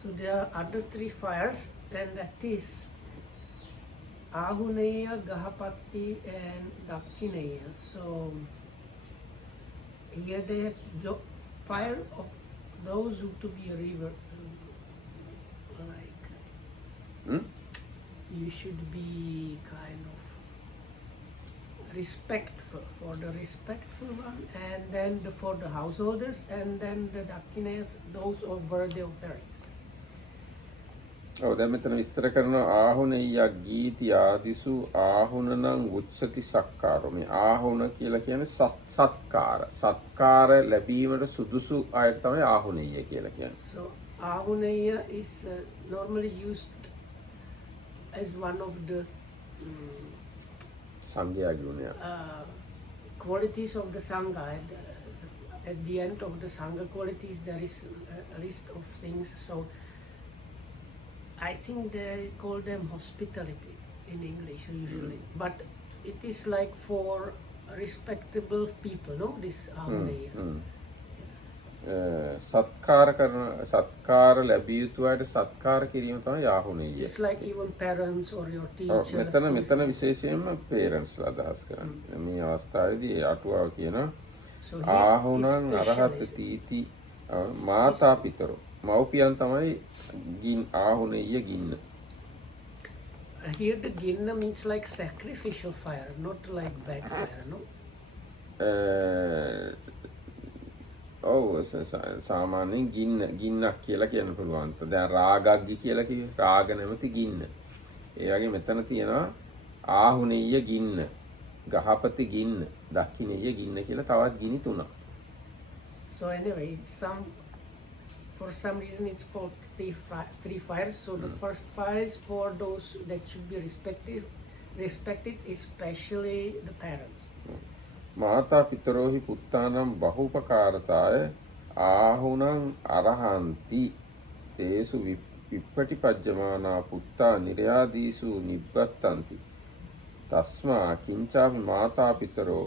So there are other three fires, and that is Ahuneya, Gahapati, and Dakshineya. So here they have fire of those who to be a river, like you should be kind of respectful for the respectful one, and then for the householders, and then the Dakshinayas, those of worthy offerings. ඔව් දැන් මෙතන විස්තර කරනවා ආහුනෙය්‍යග් ගීති ආදිසු ආහුනනං උච්චති සක්කාරෝ. මේ ආහුන කියලා කියන්නේ සත්කාර ලැබීමට සුදුසු අයට තමයි ආහුනෙය්‍ය කියලා කියන්නේ. So Ahuneya is normally used as one of the සංඝයා ගුණය. qualities of the Sangha. At the end of the Sangha qualities there is a list of things. So I think they call them hospitality in English usually, but it is like for respectable people, no? This Ahuneya. සත්කාර ලැබිය යුතු අයට සත්කාර කිරීම තමයි ආහුනෙය්‍ය. It's like even parents or your teachers. මෙතන විශේෂයෙන්ම parents අදහස් කරන්නේ. මේ අවස්ථාවේදී අටුවාව කියනවා So here ආහුනං is අරහත් specialized. තීති මාතා පිතරෝ. මව්පියන් තමයි ආහුනෙය්‍ය ගින්න. Here the ginna means like sacrificial fire, not like bad fire, no? ඔව් සාමාන්‍යයෙන් ගින්නක් කියලා කියන්න පුළුවන්. දැන් රාගග්ගි කියලා කිව්වේ රාග නැමැති ගින්න. ඒ වගේ මෙතන තියෙනවා ආහුනෙය්‍ය ගින්න, ගහපති ගින්න, දක්ඛිනෙය්‍ය ගින්න කියලා තවත් ගිනි තුනක්. So anyway, for some reason it's called three fires. So the first fire is for those that should be respected, especially the parents. මාතා පිතරෝහි පුත්තානම් බහූපකාරතාය ආහුනං අරහන්ති තේසු විප්පටිපජ්ජමානා පුත්තා නිර්යාදීසු නිබ්බත්තන්ති තස්මා කිංචාපි මාතා පිතරෝ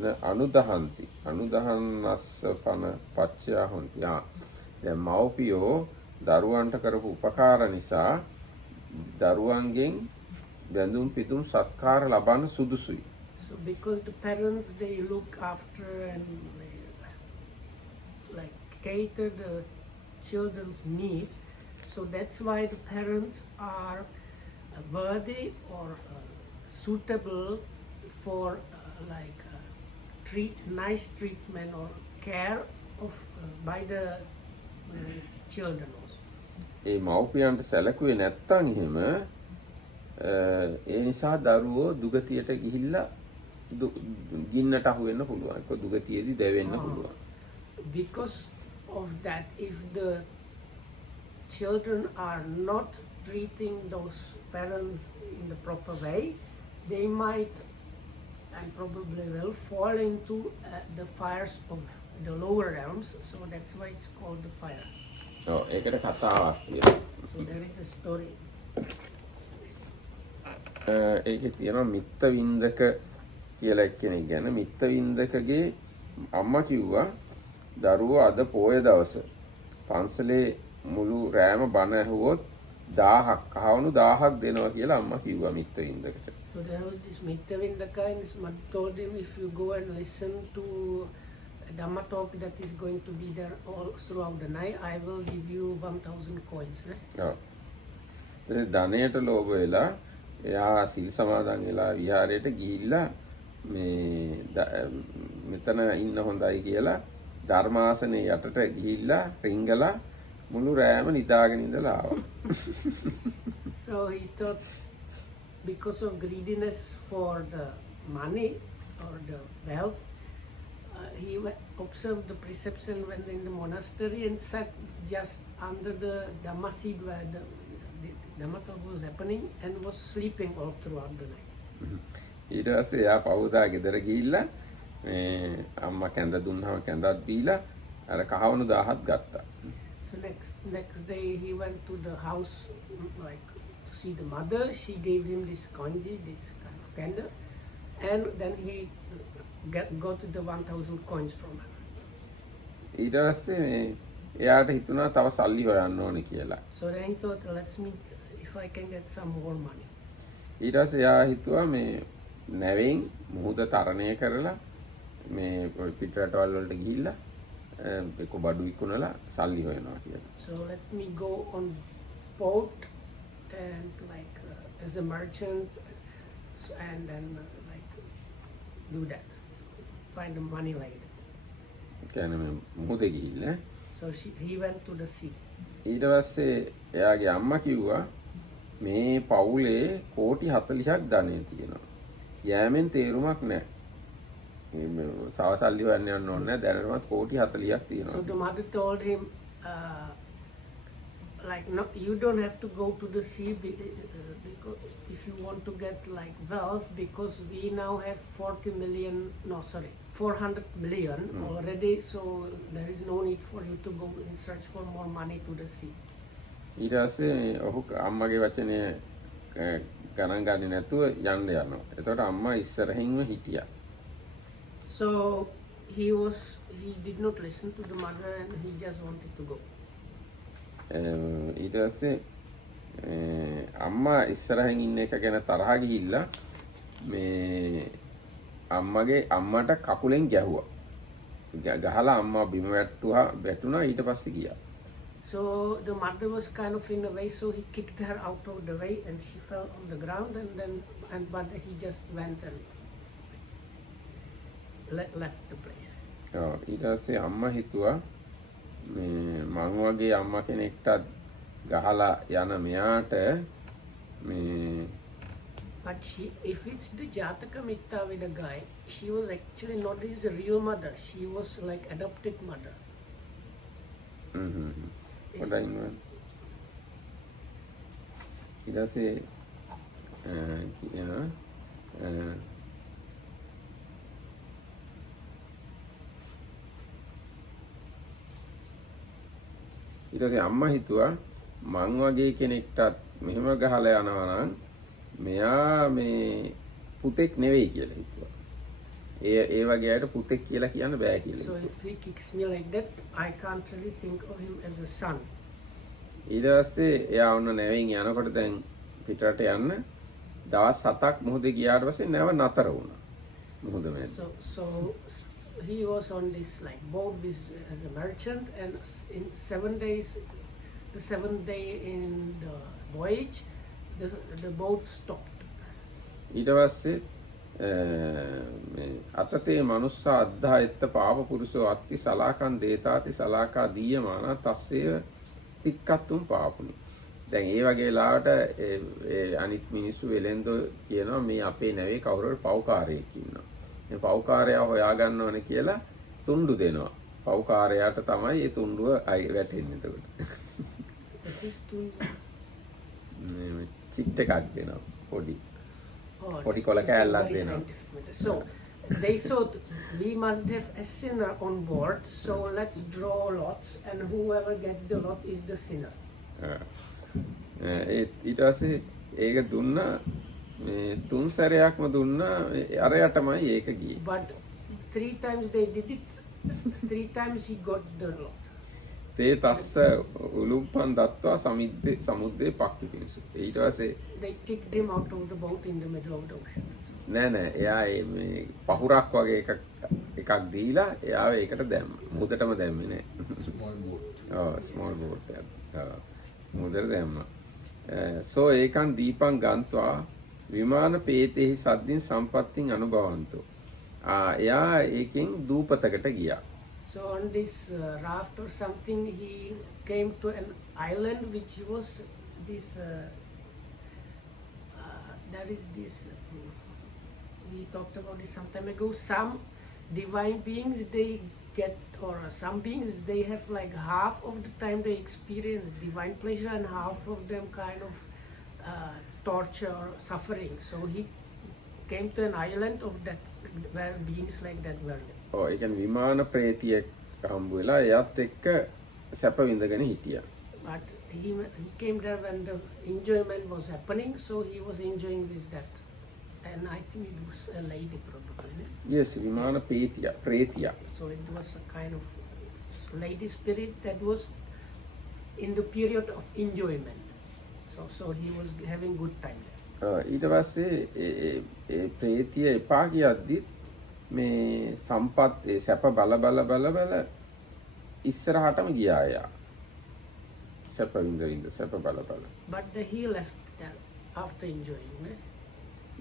න අනුදහන්ති අනුදහන්නස්ස පන පච්චයා හොන්ති. දැන් මව්පියෝ දරුවන්ට කරපු උපකාර නිසා දරුවන්ගෙන් බැඳුම් පිදුම් සත්කාර ලබන්න සුදුසුයි. So because the parents, they look after and like cater the children's needs, so that's why the parents are worthy or suitable for nice treatment or care of by the children also. ඒ මව්පියන්ට සැලකුවේ නැත්තම් එහෙම ඒ නිසා දරුවෝ දුගතියට ගිහිල්ලා ගින්නට අහු වෙන්න පුළුවන්. ඒක දුගතියේදී දැවෙන්න පුළුවන්. Because of that, if the children are not treating those parents in the proper way, they might and probably will fall into the fires of the lower realms. So that's why it's called the fire. ඔව් ඒකට කතාවක් තියෙනවා. So there is a story. ඒකේ තියෙනවා මිත්ත වින්දක කියලා එක්කෙනෙක් ගැන. මිත්ත වින්දකගේ අම්මා කිව්වා දරුවෝ අද පොය දවස පන්සලේ මුළු රෑම බණ ඇහුවොත් 1000ක් කහවණු 1000ක් දෙනවා කියලා අම්මා කිව්වා මිත්ත වින්දකට. So there was this Mittavindaka, and his mother told him, if you go and listen to a Dhamma talk that is going to be there all throughout the night, I will give you 1,000 coins. ඔව්. ඒ ධනයට ලෝභ වෙලා එයා සිල් සමාදන් වෙලා විහාරයට ගිහිල්ලා මෙතන ඉන්න හොඳයි කියලා ධර්මාසනේ යටට ගිහිල්ලා රිංගලා මුළු රෑම නිදාගෙන ඉඳලා ආවා. So he thought, because of greediness for the money or the wealth, he observed the precepts and went in the monastery and sat just under the Dhamma seed where the Dhamma talk was happening and was sleeping all throughout the night. ඊට පස්සේ එයා පවුදා ගෙදර ගිහිල්ලා අම්මා කැඳ දුන්නාම කැඳත් බීලා අර කහවණු 1000ක් ගත්තා. So next day he went to the house like to see the mother. She gave him this kanji, this kind of candle, and then he got the 1,000 coins from her. ඊට පස්සේ එයාට හිතුණා තව සල්ලි හොයන්න ඕනේ කියලා. So then he thought, let's meet if I can get some more money. ඊට පස්සේ එයා හිතුවා මේ නැවෙන් මුහුද තරණය කරලා මේ පිටරටවල් වලට ගිහිල්ලා ඒක බඩු විකුණලා සල්ලි හොයනවා කියලා. So let me go on boat and like as a merchant and then like do that. So, find the money like that. කියන්නේ මේ මුහුදේ ගිහිල්ලා So he went to the sea. ඊට පස්සේ එයාගේ අම්මා කිව්වා මේ පවුලේ කෝටි 40ක් ධනෙ තියෙනවා. යෑමෙන් තේරුමක් නැහැ. මේ සවසල්ලි හොයන්න යන්න ඕනේ නැහැ. දැනටමත් කෝටි 40ක් තියෙනවා. So the mother told him, like, no, you don't have to go to the sea because if you want to get like wealth, because we now have 400 million already, so there is no need for you to go and search for more money to the sea. ඊට පස්සේ ඔහු අම්මගේ වචනේ ගණන් ගන්නේ නැතුව යන්න යනවා. එතකොට අම්මා ඉස්සරහින්ම හිටියා. So he did not listen to the mother and he just wanted to go. ඊට පස්සේ අම්මා ඉස්සරහින් ඉන්න එක ගැන තරහ ගිහිල්ලා මේ අම්මට කකුලෙන් ගැහුවා. ගහලා අම්මා බිම වැටුණා ඊට පස්සේ ගියා. So the mother was kind of in the way, so he kicked her out of the way and she fell on the ground, but he just went and left the place. ඊට පස්සේ අම්මා හිතුවා මේ මං වගේ අම්මා කෙනෙක්ට ගහලා යන මෙයාට මේ But if it's the Jataka Mitta with a guy, she was actually not his real mother. She was like adopted mother. What I know. ඊට පස්සේ ඊට පස්සේ අම්මා හිතුවා මං වගේ කෙනෙක්ටත් මෙහෙම ගහලා යනවා නම් මෙයා මේ පුතෙක් නෙවෙයි කියලා හිතුවා. ඒ වගේ අයට පුතෙක් කියලා කියන්න බෑ කියලා. So if he kicks me like that, I can't really think of him as a son. ඊට පස්සේ එයා ඔන්න නැවෙන් යනකොට දැන් පිටරට යන්න දවස් 7ක් මොහොතේ ගියාට පස්සේ නැව නතර වුණා. මොහොත මැද. So he was on this like boat as a merchant, and in 7 days, the 7th day in the voyage, the boat stopped. ඊට පස්සේ අතතේ මනුස්ස අද්ධා එත්ත පාප පුරුෂෝ අත්ති සලාකන් දේතාති සලාකා දීයමාන තස්සේ තික්කත්තුම් පාපුනි. දැන් ඒ වගේ වෙලාවට අනිත් මිනිස්සු වෙලෙන්දෝ කියනවා මේ අපේ නැවේ කවුරු හරි පව්කාරයෙක් ඉන්නවා. මේ පව්කාරයා හොයාගන්න ඕනේ කියලා තුණ්ඩු දෙනවා. පව්කාරයාට තමයි ඒ තුණ්ඩුව වැටෙන්නේ එතකොට. මේ චිට් එකක් දෙනවා පොඩි. පොඩි කොල කෑල්ලක් දෙනවා. So they thought we must have a sinner on board, so let's draw lots, and whoever gets the lot is the sinner. ඊට පස්සේ ඒක දුන්නා මේ තුන් සැරයක්ම දුන්නා අරයටමයි ඒක ගියේ. But 3 times they did it. 3 times he got the lot. තේ තස්ස උලුම්පන් දත්වා සමුද්දේ පක්ඛි පිණිසු. ඊට පස්සේ They kicked him out of the boat in the middle of the ocean. නෑ එයා මේ පහුරක් වගේ එකක් දීලා එයාව ඒකට දැම්මා. මුදටම දැම්මේ නෑ. ස්මෝල් බෝට් එකක්. මුදට දැම්මා. සෝ ඒකන් දීපං ගන්නවා විමාන පේතෙහි සද්දින් සම්පත්තින් අනුභවන්තෝ. එයා ඒකෙන් දූපතකට ගියා. So on this raft or something, he came to an island which was this. There is this. We talked about this some time ago. Some divine beings they get, or some beings they have like half of the time they experience divine pleasure and half of them kind of torture or suffering. So he came to an island of that where beings like that were there. ඒ කියන්නේ විමාන ප්‍රේතියෙක් හම්බ වෙලා එයාත් එක්ක සැප විඳගෙන හිටියා. But he came there when the enjoyment was happening, so he was enjoying with that. And I think it was a lady probably. Yes, විමාන ප්‍රේතිය. So it was a kind of lady spirit that was in the period of enjoyment. So he was having good time there. ඊට පස්සේ ඒ ප්‍රේතිය එපා කියද්දි මේ සම්පත් ඒ සැප බල ඉස්සරහටම ගියා එයා. සැප විඳ සැප බල. But he left there after enjoying.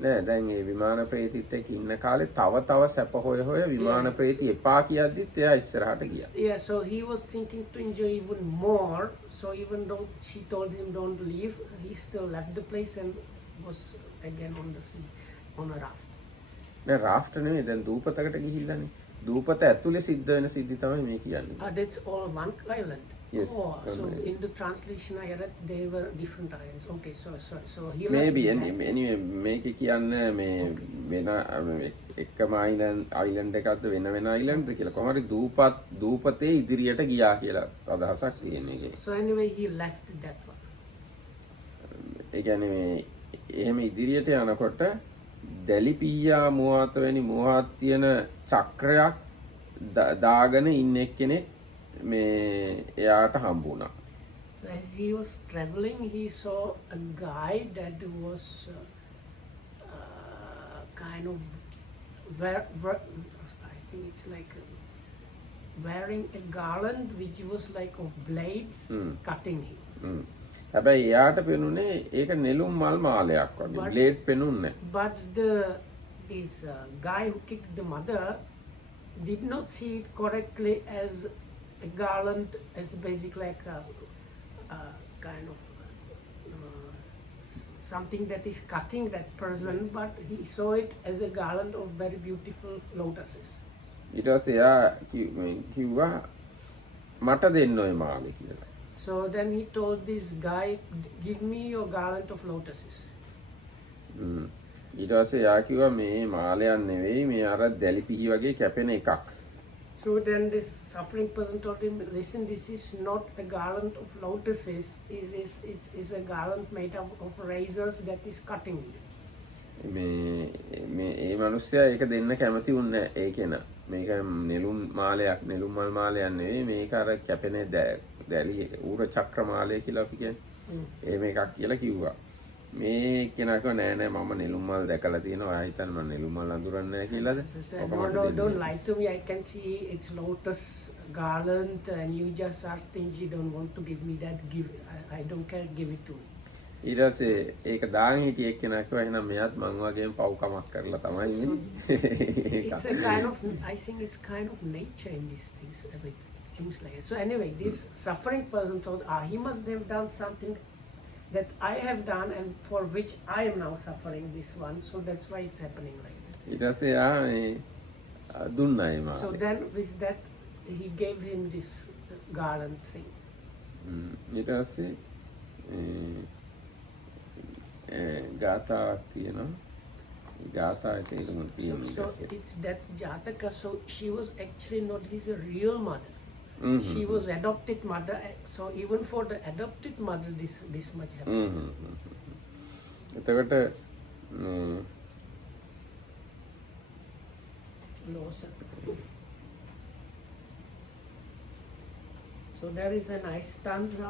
නෑ දැන් ඒ විමාන ප්‍රේතිත් එක්ක ඉන්න කාලේ තව සැප හොය විමාන ප්‍රේති එපා කියද්දිත් එයා ඉස්සරහට ගියා. Yeah, so he was thinking to enjoy even more. So even though she told him don't leave, he still left the place and was again on the sea on a raft. නෑ රාෆ්ට් නෙමෙයි දැන් දූපතකට ගිහිල්ලානේ. දූපත ඇතුලේ සිද්ධ වෙන සිද්ධි තමයි මේ කියන්නේ. That's all one island. Yes. Oh, so in the translation I read they were different islands. Okay, so he maybe anyway මේක කියන්නේ මේ වෙන එකම island එකක්ද වෙන island කියලා කොහොමද දූපතේ ඉදිරියට ගියා කියලා අදහසක් තියෙන එකේ. So anyway he left that one. ඒ කියන්නේ මේ එහෙම ඉදිරියට යනකොට දැලිපියා මුවාත වැනි මුවාත් තියෙන චක්‍රයක් දාගෙන ඉන්න එක්කෙනෙක් මේ එයාට හම්බ වුණා. So as he was traveling, he saw a guy that was kind of I think it's like wearing a garland which was like of blades cutting him. හැබැයි එයාට පෙනුනේ ඒක නෙළුම් මල් මාලයක් වගේ blade පෙනුන්නේ. But this guy who kicked the mother did not see it correctly as a garland, as basically like a kind of something that is cutting that person, but he saw it as a garland of very beautiful lotuses. ඊට පස්සේ එයා කිව්වා මට දෙන්න ඔය මාලේ කියලා. So then he told this guy, give me your garland of lotuses. ඊට පස්සේ එයා කිව්වා මේ මාලයක් නෙවෙයි මේ අර දැලිපිහි වගේ කැපෙන එකක්. So then this suffering person told him, listen, this is not a garland of lotuses, it's a garland made of razors that is cutting you. මේ ඒ මිනිස්සයා ඒක දෙන්න කැමති වුණේ නැහැ ඒ කෙනා. මේක නෙළුම් මල් මාලයක් නෙවෙයි මේක අර කැපෙන දැලි ඌර චක්‍ර මාලය කියලා අපි කියන්නේ. එහෙම එකක් කියලා කිව්වා. මේ කෙනා කිව්වා නෑ මම නෙළුම් මල් දැකලා තියෙනවා. ඔයා හිතන්නේ මම නෙළුම් මල් අඳුරන්නේ නැහැ කියලාද? No, don't lie to me. I can see it's lotus garland and you just are stingy, don't want to give me that. I don't care, give it to me. ඊට පස්සේ ඒක දාගෙන හිටිය එක්කෙනා කිව්වා එහෙනම් මෙයාත් මං වගේම පව්කමක් කරලා තමයි ඉන්නේ. It's a kind of, I think it's kind of nature in these things. It seems like it. So anyway, this suffering person thought, he must have done something that I have done and for which I am now suffering this one. So that's why it's happening like that. ඊට පස්සේ දුන්නා ඒ So මාළේ. then with that, he gave him this garland thing. ඊට පස්සේ ගාථාවක් තියෙනවා. ගාථාවේ තේරුම තියෙනවා. So it's that Jataka. So she was actually not his real mother. She was adopted mother. So even for the adopted mother, this much happens. එතකොට So there is a nice stanza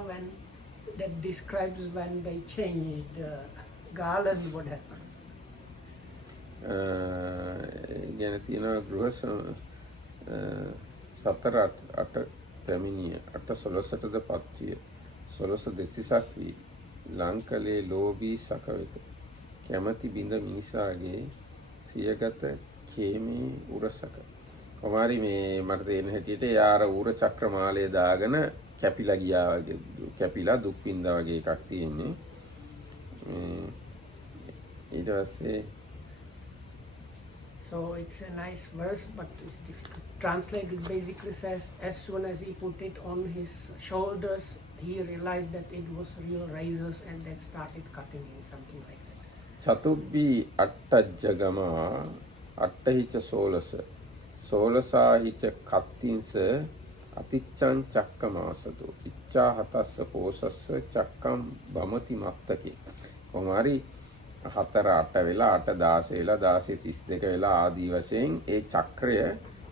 that describes when they changed the garland, what happened. ගැන තියෙනවා ගෘහ සතර අට පැමිණිය අට සොළොසටද පත්විය සොළොස දෙතිසක් වී ලංකලේ ලෝභී සක වෙත කැමැති බිඳ මිනිසාගේ සියගත කේමේ උරසක කුමාරි මේ මට තේරෙන හැටියට යාර ඌර චක්‍රමාලය දාගෙන කැපිලා ගියා වගේ කැපිලා දුක් විඳා වගේ එකක් තියෙන්නේ ඊට පස්සේ So it's a nice verse, but it's difficult to translate. It basically says, as soon as he put it on his shoulders, he realized that it was real razors and that started cutting him, something like that. චතුබ්බී අට්ඨජ්ජගමා අට්ඨහිච සෝලස සෝලසාහිච කත්තිංස අතිච්ඡං චක්කමාසතු ඉච්ඡා හතස්ස පෝසස්ස චක්කම් බමති මත්තකේ කොමාරි 4 8 වෙලා 8 16 වෙලා 16 32 වෙලා ආදී වශයෙන් ඒ චක්‍රය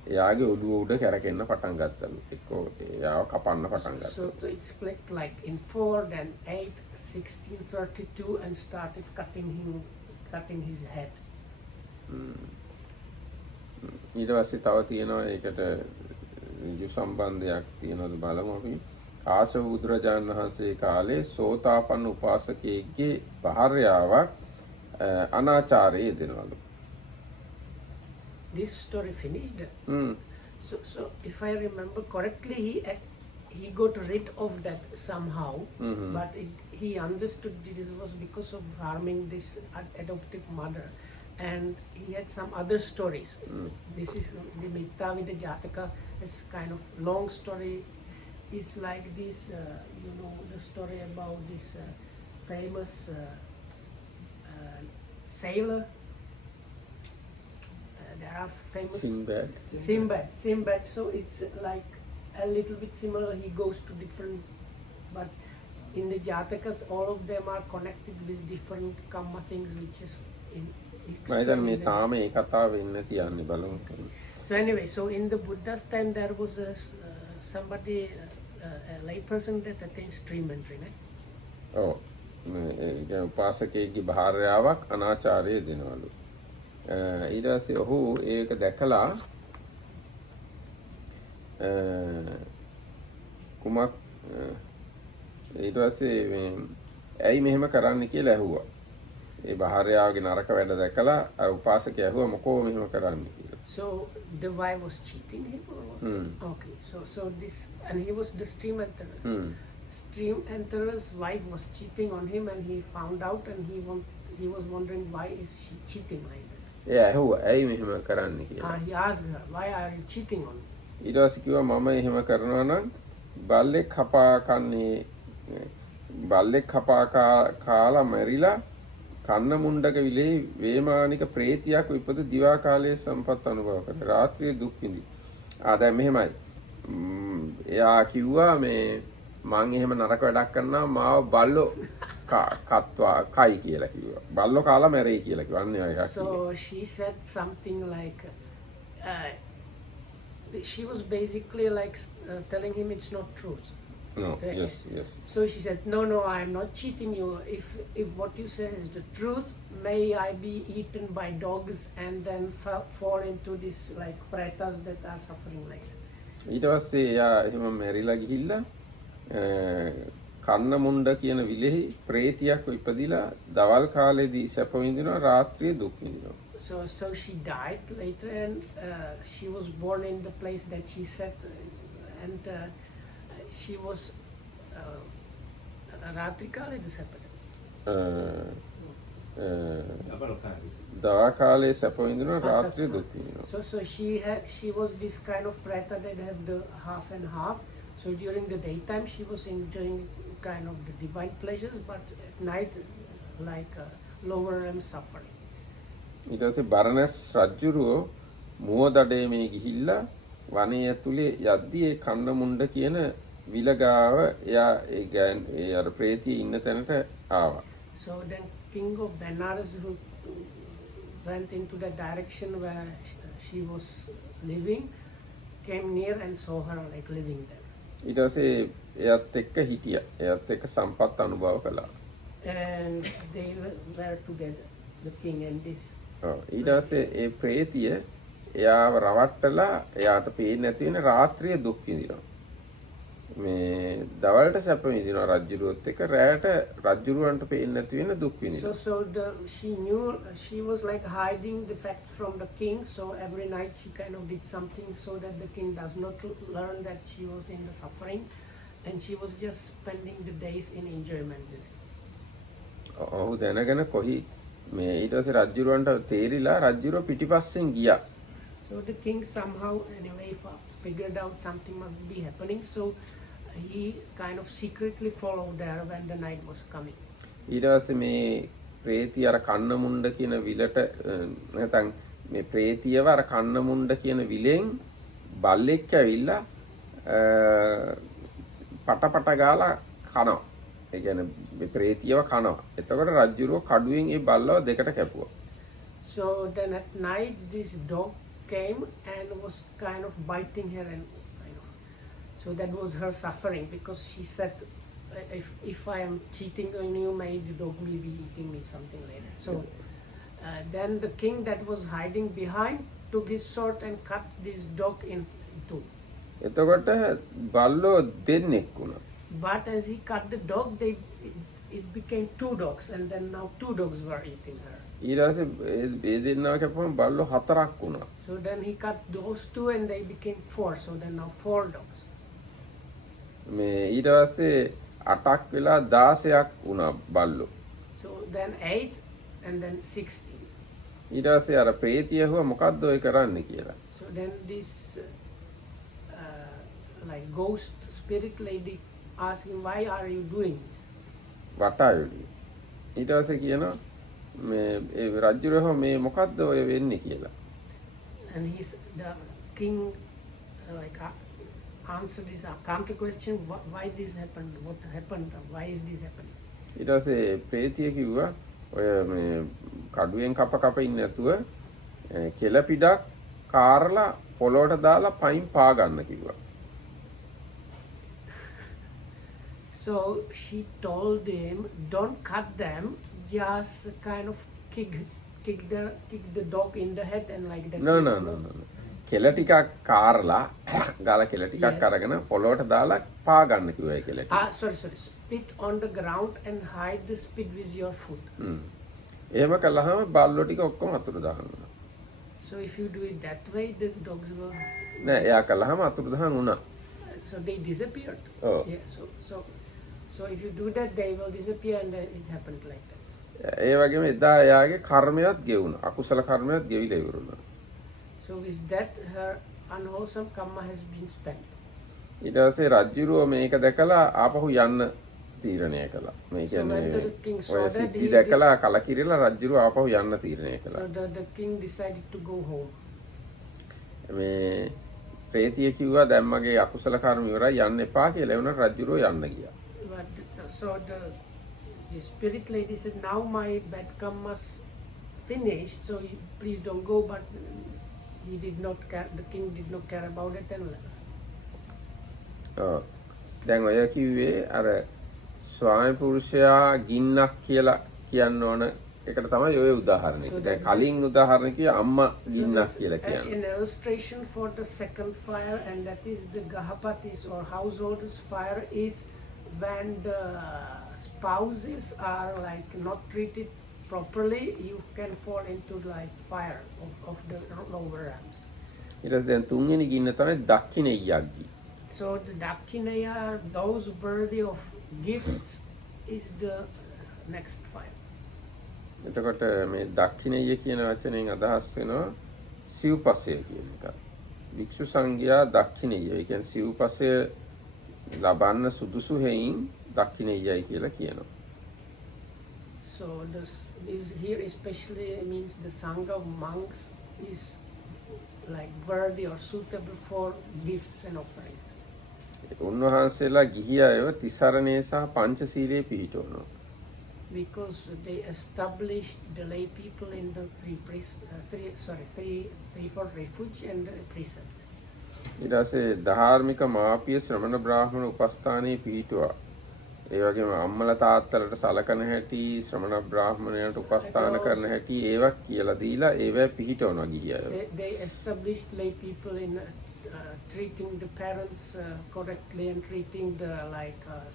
එයාගේ ඔළුව උඩ කැරකෙන්න පටන් ගත්තලු එක්කෝ එයාව කපන්න පටන් ගත්තා. So it's split like in 4, then 8, 16, 32 and started cutting his head. ඊට පස්සේ තව තියෙනවා ඒකට ඍජු සම්බන්ධයක් තියෙනවද බලමු අපි. කාශ්‍යප බුදුරජාණන් වහන්සේ කාලේ සෝතාපන්න උපාසකයෙක්ගේ භාර්යාවක් අනාචාරයේ දෙනවලු. This story finished. So if I remember correctly, he got rid of that somehow, but he understood this was because of harming this adopted mother, and he had some other stories. This is the Mittavida Jataka. It's kind of long story. It's like this, the story about this famous sailor. There are famous Sinbad. So it's like a little bit similar. He goes to different, but in the Jatakas, all of them are connected with different karma things, which is in. So anyway, so in the Buddha's time, there was somebody, a lay person that attains stream entry, right? Oh, උපාසකයෙක්ගේ භාර්යාවක් අනාචාරයේ දෙනවලු. ඊට පස්සේ ඔහු ඒක දැකලා කුමක් ඊට පස්සේ ඇයි මෙහෙම කරන්න කියලා ඇහුවා. ඒ භාර්යාවගේ නරක වැඩ දැකලා අර උපාසකයා ඇහුවා මොකෝ මෙහෙම කරන්න කියලා. So the wife was cheating him or what? Okay, so this, and he was the stream enterer. Stream enterer's wife was cheating on him, and he found out, and he was wondering why is she cheating like that. Yeah, ඇහුවා ඇයි මෙහෙම කරන්න කියලා. He asked her, why are you cheating on me? ඊට පස්සේ කිව්වා මම එහෙම කරනවා නම් බල්ලෙක් කපා කාලා මැරිලා කන්න මුණ්ඩක විලේ වේමානික ප්‍රේතියක් විපද දිවා කාලයේ සම්පත් අනුභව කරන රාත්‍රියේ දුක් විඳි. දැන් මෙහෙමයි. එයා කිව්වා මේ මං එහෙම නරක වැඩක් කරනවා මාව බල්ලෝ කත්වා කයි කියලා කිව්වා. බල්ලෝ කාලා මැරෙයි කියලා කිව්වා. අන්න ඒ එකක්. So she said something like she was basically like telling him it's not truth. No, okay? yes. So she said, no, I am not cheating you. If what you say is the truth, may I be eaten by dogs and then fall into this like pretas that are suffering like that. ඊට පස්සේ එයා එහෙම මැරිලා ගිහිල්ලා කන්න මුණ්ඩ කියන විලෙහි ප්‍රේතියක් ඉපදිලා දවල් කාලේදී සැප විඳිනවා රාත්‍රියේ දුක් විඳිනවා. So she died later, and she was born in the place that she said, and she was Ratri Kale this happened. දවල් කාලේ සැප විඳිනවා රාත්‍රියේ දුක් විඳිනවා. So she was this kind of preta that had the half and half. So during the daytime she was enjoying kind of the divine pleasures, but at night like lower and suffering. ඊට පස්සේ බරණස් රජුරෝ මුවදඩේමේ ගිහිල්ලා වනයේ ඇතුලේ යද්දී ඒ කන්න මුණ්ඩ කියන විලගාව එයා ඒ අර ප්‍රේතිය ඉන්න තැනට ආවා. So then King of Benares, who went into the direction where she was living, came near and saw her like living there. ඊට පස්සේ එයාත් එක්ක හිටියා. එයාත් එක්ක සම්පත් අනුභව කළා. And they were together, the king and this. ඊට පස්සේ ඒ ප්‍රේතිය එයාව රවට්ටලා එයාට පේන්නේ නැති වෙන රාත්‍රියේ දුක් විඳිනවා. මේ දවල්ට සැප විඳිනවා රජුරුවත් එක්ක රැයට රජුරුවන්ට පේන්නේ නැති වෙන දුක් විඳිනවා. So she knew she was like hiding the fact from the king, so every night she kind of did something so that the king does not learn that she was in the suffering, and she was just spending the days in enjoyment. ඔහු දැනගෙන කොහි මේ ඊට පස්සේ රජුරුවන්ට තේරිලා රජුරුව පිටිපස්සෙන් ගියා. So the king somehow anyway figured out something must be happening, so he kind of secretly followed there when the night was coming. ඊට පස්සේ මේ ප්‍රේතිය අර කන්න මුණ්ඩ කියන විලට නැත්නම් මේ ප්‍රේතියව අර කන්න මුණ්ඩ කියන විලෙන් බල්ලෙක් ඇවිල්ලා පටපට ගාලා කනවා. ඒ කියන්නේ මේ ප්‍රේතියව කනවා. එතකොට රජුරෝ කඩුවෙන් ඒ බල්ලව දෙකට කැපුවා. So then at night this dog came and was kind of biting her, and so that was her suffering, because she said, if I am cheating on you, may the dog may be eating me, something like that. So then the king that was hiding behind took his sword and cut this dog in two. එතකොට බල්ලෝ දෙන්නෙක් වුණා. But as he cut the dog, it became two dogs, and then now two dogs were eating her. ඊට පස්සේ ඒ දෙන්නා කැපුවම බල්ලෝ හතරක් වුණා. So then he cut those two and they became four, so then now four dogs. මේ ඊට පස්සේ 8ක් වෙලා 16ක් වුණා බල්ලෝ. So then 8 and then 16. ඊට පස්සේ අර ප්‍රේතිය හුව මොකද්ද ඔය කරන්නේ කියලා. So then this like ghost spirit lady asked him, why are you doing this? වටායුලි. ඊට පස්සේ කියනවා මේ ඒ රජුරෝ මේ මොකද්ද ඔය වෙන්නේ කියලා. And the king like answered this counter question, why this happened, what happened, why is this happening? ඊට පස්සේ ප්‍රේතිය කිව්වා ඔය මේ කඩුවෙන් කප කප ඉන්නේ නැතුව කෙල පිටක් කාරලා පොළොවට දාලා පයින් පා ගන්න කිව්වා. So she told him, don't cut them, just kind of kick the dog in the head and like that. No. කෙල ටිකක් කාරලා ගාලා කෙල ටිකක් අරගෙන පොළොවට දාලා පා ගන්න කිව්වා ඒ කෙල ටික. Sorry. Spit on the ground and hide the spit with your foot. එහෙම කළාම බල්ලෝ ටික ඔක්කොම අතුරු දානවා. So if you do it that way, the dogs will. නෑ එයා කළාම අතුරු දහන් වුණා. So they disappeared. Oh. Yeah. So if you do that, they will disappear, and then it happened like that. ඒ වගේම එදා එයාගේ කර්මයක් ගෙවුණා. අකුසල කර්මයක් ගෙවිලා ඉවරුණා. So with that, her unwholesome karma has been spent. ඊට පස්සේ රජුරෝ මේක දැකලා ආපහු යන්න තීරණය කළා. මේ කියන්නේ ඔය සිද්ධි දැකලා කලකිරිලා රජුරෝ ආපහු යන්න තීරණය කළා. So the king decided to go home. මේ ප්‍රේතිය කිව්වා දැන් මගේ අකුසල කර්ම ඉවරයි යන්න එපා කියලා. ඒ වුණා රජුරෝ යන්න ගියා. So the spirit lady said, now my bad karma's finished, so please don't go. But he did not care, the king did not care about it and left. දැන් ඔය කිව්වේ අර ස්වාමි පුරුෂයා ගින්නක් කියලා කියන්න ඕන එකට තමයි ඔය උදාහරණය. දැන් කලින් උදාහරණ කිය අම්මා ගින්නක් කියලා කියන්නේ. An illustration for the second fire, and that is the Gahapatis or householders fire, is when the spouses are like not treated properly, you can fall into like fire of the lower ranks. ඊට පස්සේ දැන් තුන්වෙනි ගින්න තමයි දක්ඛිනෙය්‍යග්ගි. So the dakineya, those worthy of gifts, is the next fire. එතකොට මේ දක්ඛිනෙය්‍ය කියන වචනයෙන් අදහස් වෙනවා සිව්පසය කියන එක. වික්ෂු සංඝයා දක්ඛිනෙය්‍ය. ඒ කියන්නේ සිව්පසය ලබන්න සුදුසු හේයින් දක්ඛිනෙය්‍යයි කියලා කියනවා. So this here especially means the sangha of monks is like worthy or suitable for gifts and offerings. උන්වහන්සේලා ගිහි අයව තිසරණේ සහ පංචශීලයේ පිහිටවනවා. Because they established the lay people in the three for refuge and precepts. ඊට පස්සේ ධාර්මික මාපිය ශ්‍රමණ බ්‍රාහ්මණ උපස්ථානයේ පිහිටුවා. ඒ වගේම අම්මලා තාත්තලට සලකන හැටි ශ්‍රමණ බ්‍රාහ්මණයන්ට උපස්ථාන කරන හැටි ඒවා කියලා දීලා ඒවා පිහිටවනවා ගිහි අය. They established lay people in treating the parents correctly and treating the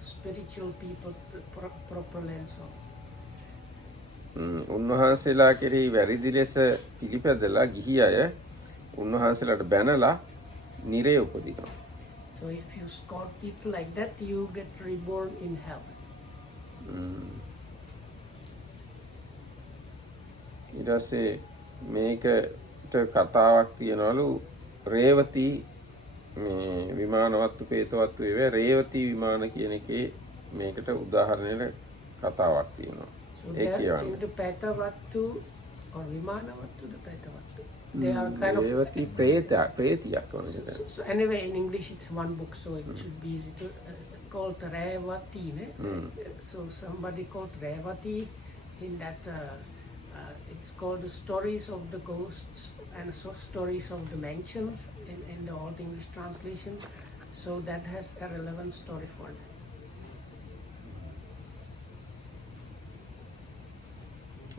spiritual people properly and so on. උන්වහන්සේලා කෙරෙහි වැරදි ලෙස පිළිපැදලා ගිහි අය උන්වහන්සේලාට බැනලා නිරේ උපදිනවා. So if you scold people like that, you get reborn in hell. ඊට පස්සේ මේකට කතාවක් තියනවලු රේවති මේ විමානවත්තු පේතවත්තු ඒවා රේවති විමාන කියන එකේ මේකට උදාහරණයක් කතාවක් තියෙනවා. So in the Petavattu or Vimanavattu, the Petavattu, they are kind of... Revati ප්‍රේතියක් වගේ. So anyway, in English it's one book, so it should be easy to called Revati. So somebody called Revati, in that it's called the stories of the ghosts and so stories of the mansions in the Old English translation. So that has a relevant story for that.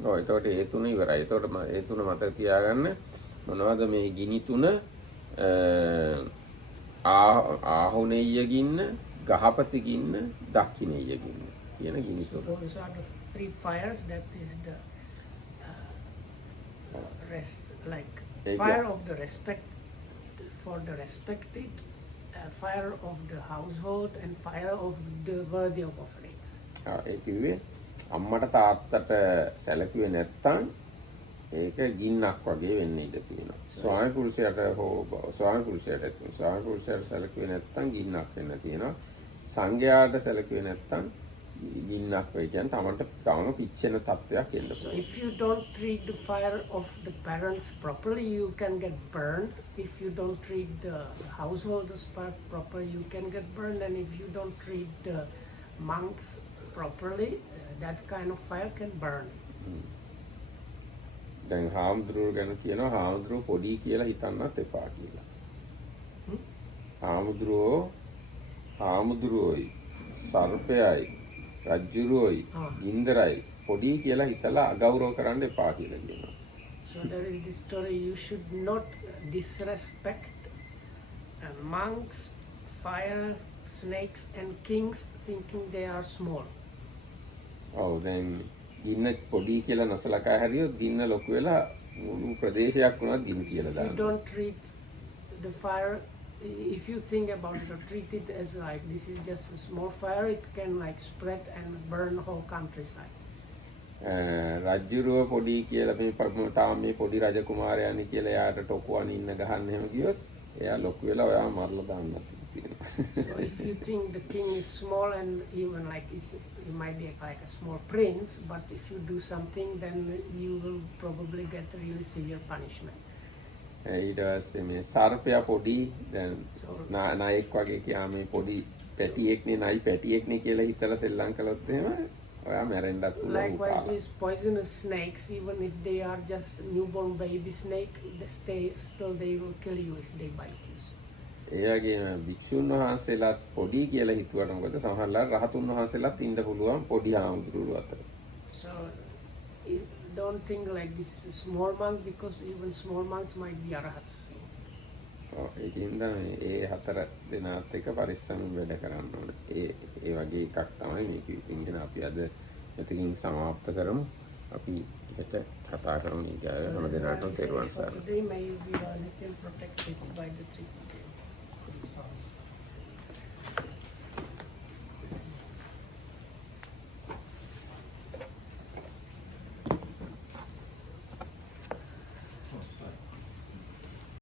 ඔව් එතකොට ඒ තුන ඉවරයි. එතකොට ඒ තුන මතක තියාගන්න මොනවද මේ ගිනි තුන ආහුනෙය්‍ය ගින්න, ගහපති ගින්න, දක්ඛිනෙය්‍ය ගින්න කියන ගිනි තුන. So those are the three fires. That is the fire of the respect for the respected, fire of the household, and fire of the worthy of offerings. ඒ කිව්වේ අම්මට තාත්තට සැලකුවේ නැත්තම් ඒක ගින්නක් වගේ වෙන්න ඉඩ තියෙනවා. ස්වාමි පුරුෂයාට ස්වාමි පුරුෂයාට සැලකුවේ නැත්තම් ගින්නක් වෙන්න තියෙනවා. සංඝයාට සැලකුවේ නැත්තම් ගින්නක් වෙයි කියන්නේ තමම පිච්චෙන තත්ත්වයක් එන්න පුළුවන්. If you don't treat the fire of the parents properly, you can get burned. If you don't treat the householders properly, you can get burned. And if you don't treat the monks properly, that kind of fire can burn. දැන් හාමුදුරුවෝ ගැන කියනවා හාමුදුරුවෝ පොඩි කියලා හිතන්නත් එපා කියලා. හාමුදුරුවෝයි සර්පයයි රජ්ජුරුවෝයි ඉන්ද්‍රයි පොඩි කියලා හිතලා අගෞරව කරන්න එපා කියලා කියනවා. So there is this story, you should not disrespect monks, fire, snakes and kings thinking they are small. ඔව් දැන් ගින්න පොඩි කියලා නොසලකා හැරියොත් ගින්න ලොකු වෙලා මුළු ප්‍රදේශයක් වුණත් ගින්න කියලා දානවා. You don't treat the fire, if you think about it or treat it as like this is just a small fire, it can like spread and burn the whole countryside. රජ්ජුරුව පොඩි කියලා මේ තාම මේ පොඩි රජ කුමාරයානි කියලා එයාට ටොකුවන ඉන්න ගහන්න එහෙම ගියොත් එයා ලොකු වෙලා ඔයාව මරලා දාන්නත් තියෙනවා. So if you think the king is small and even like you might be like a small prince, but if you do something, then you will probably get a really severe punishment. ඊට පස්සේ මේ සර්පයා පොඩි දැන් නායෙක් වගේ කියා මේ පොඩි පැටියෙක්නේ නයි පැටියෙක්නේ කියලා හිතලා සෙල්ලම් කළොත් එහෙම ඔයා මැරෙන්නත් පුළුවන්. Likewise with poisonous snakes, even if they are just newborn baby snake, still they will kill you if they bite you. ඒ වගේම භික්ෂුන් වහන්සේලාත් පොඩි කියලා හිතුවට මොකද සමහරවල් රහතුන් වහන්සේලාත් ඉන්න පුළුවන් පොඩි ආමුදුරු අතර. So don't think like this is a small monk, because even small monks might be arahats. ඒකින්ද ඒ හතර දෙනාත් එක පරිස්සමින් වැඩ කරන්න ඕනේ. ඒ වගේ එකක් තමයි මේක. ඉතින් ගෙන අපි අද මෙතකින් සමාප්ත කරමු. අපි හෙට කතා කරමු ඊගාව හැම දිනකටම තෙරුවන් සරණයි. Today may be a little protected by the tree.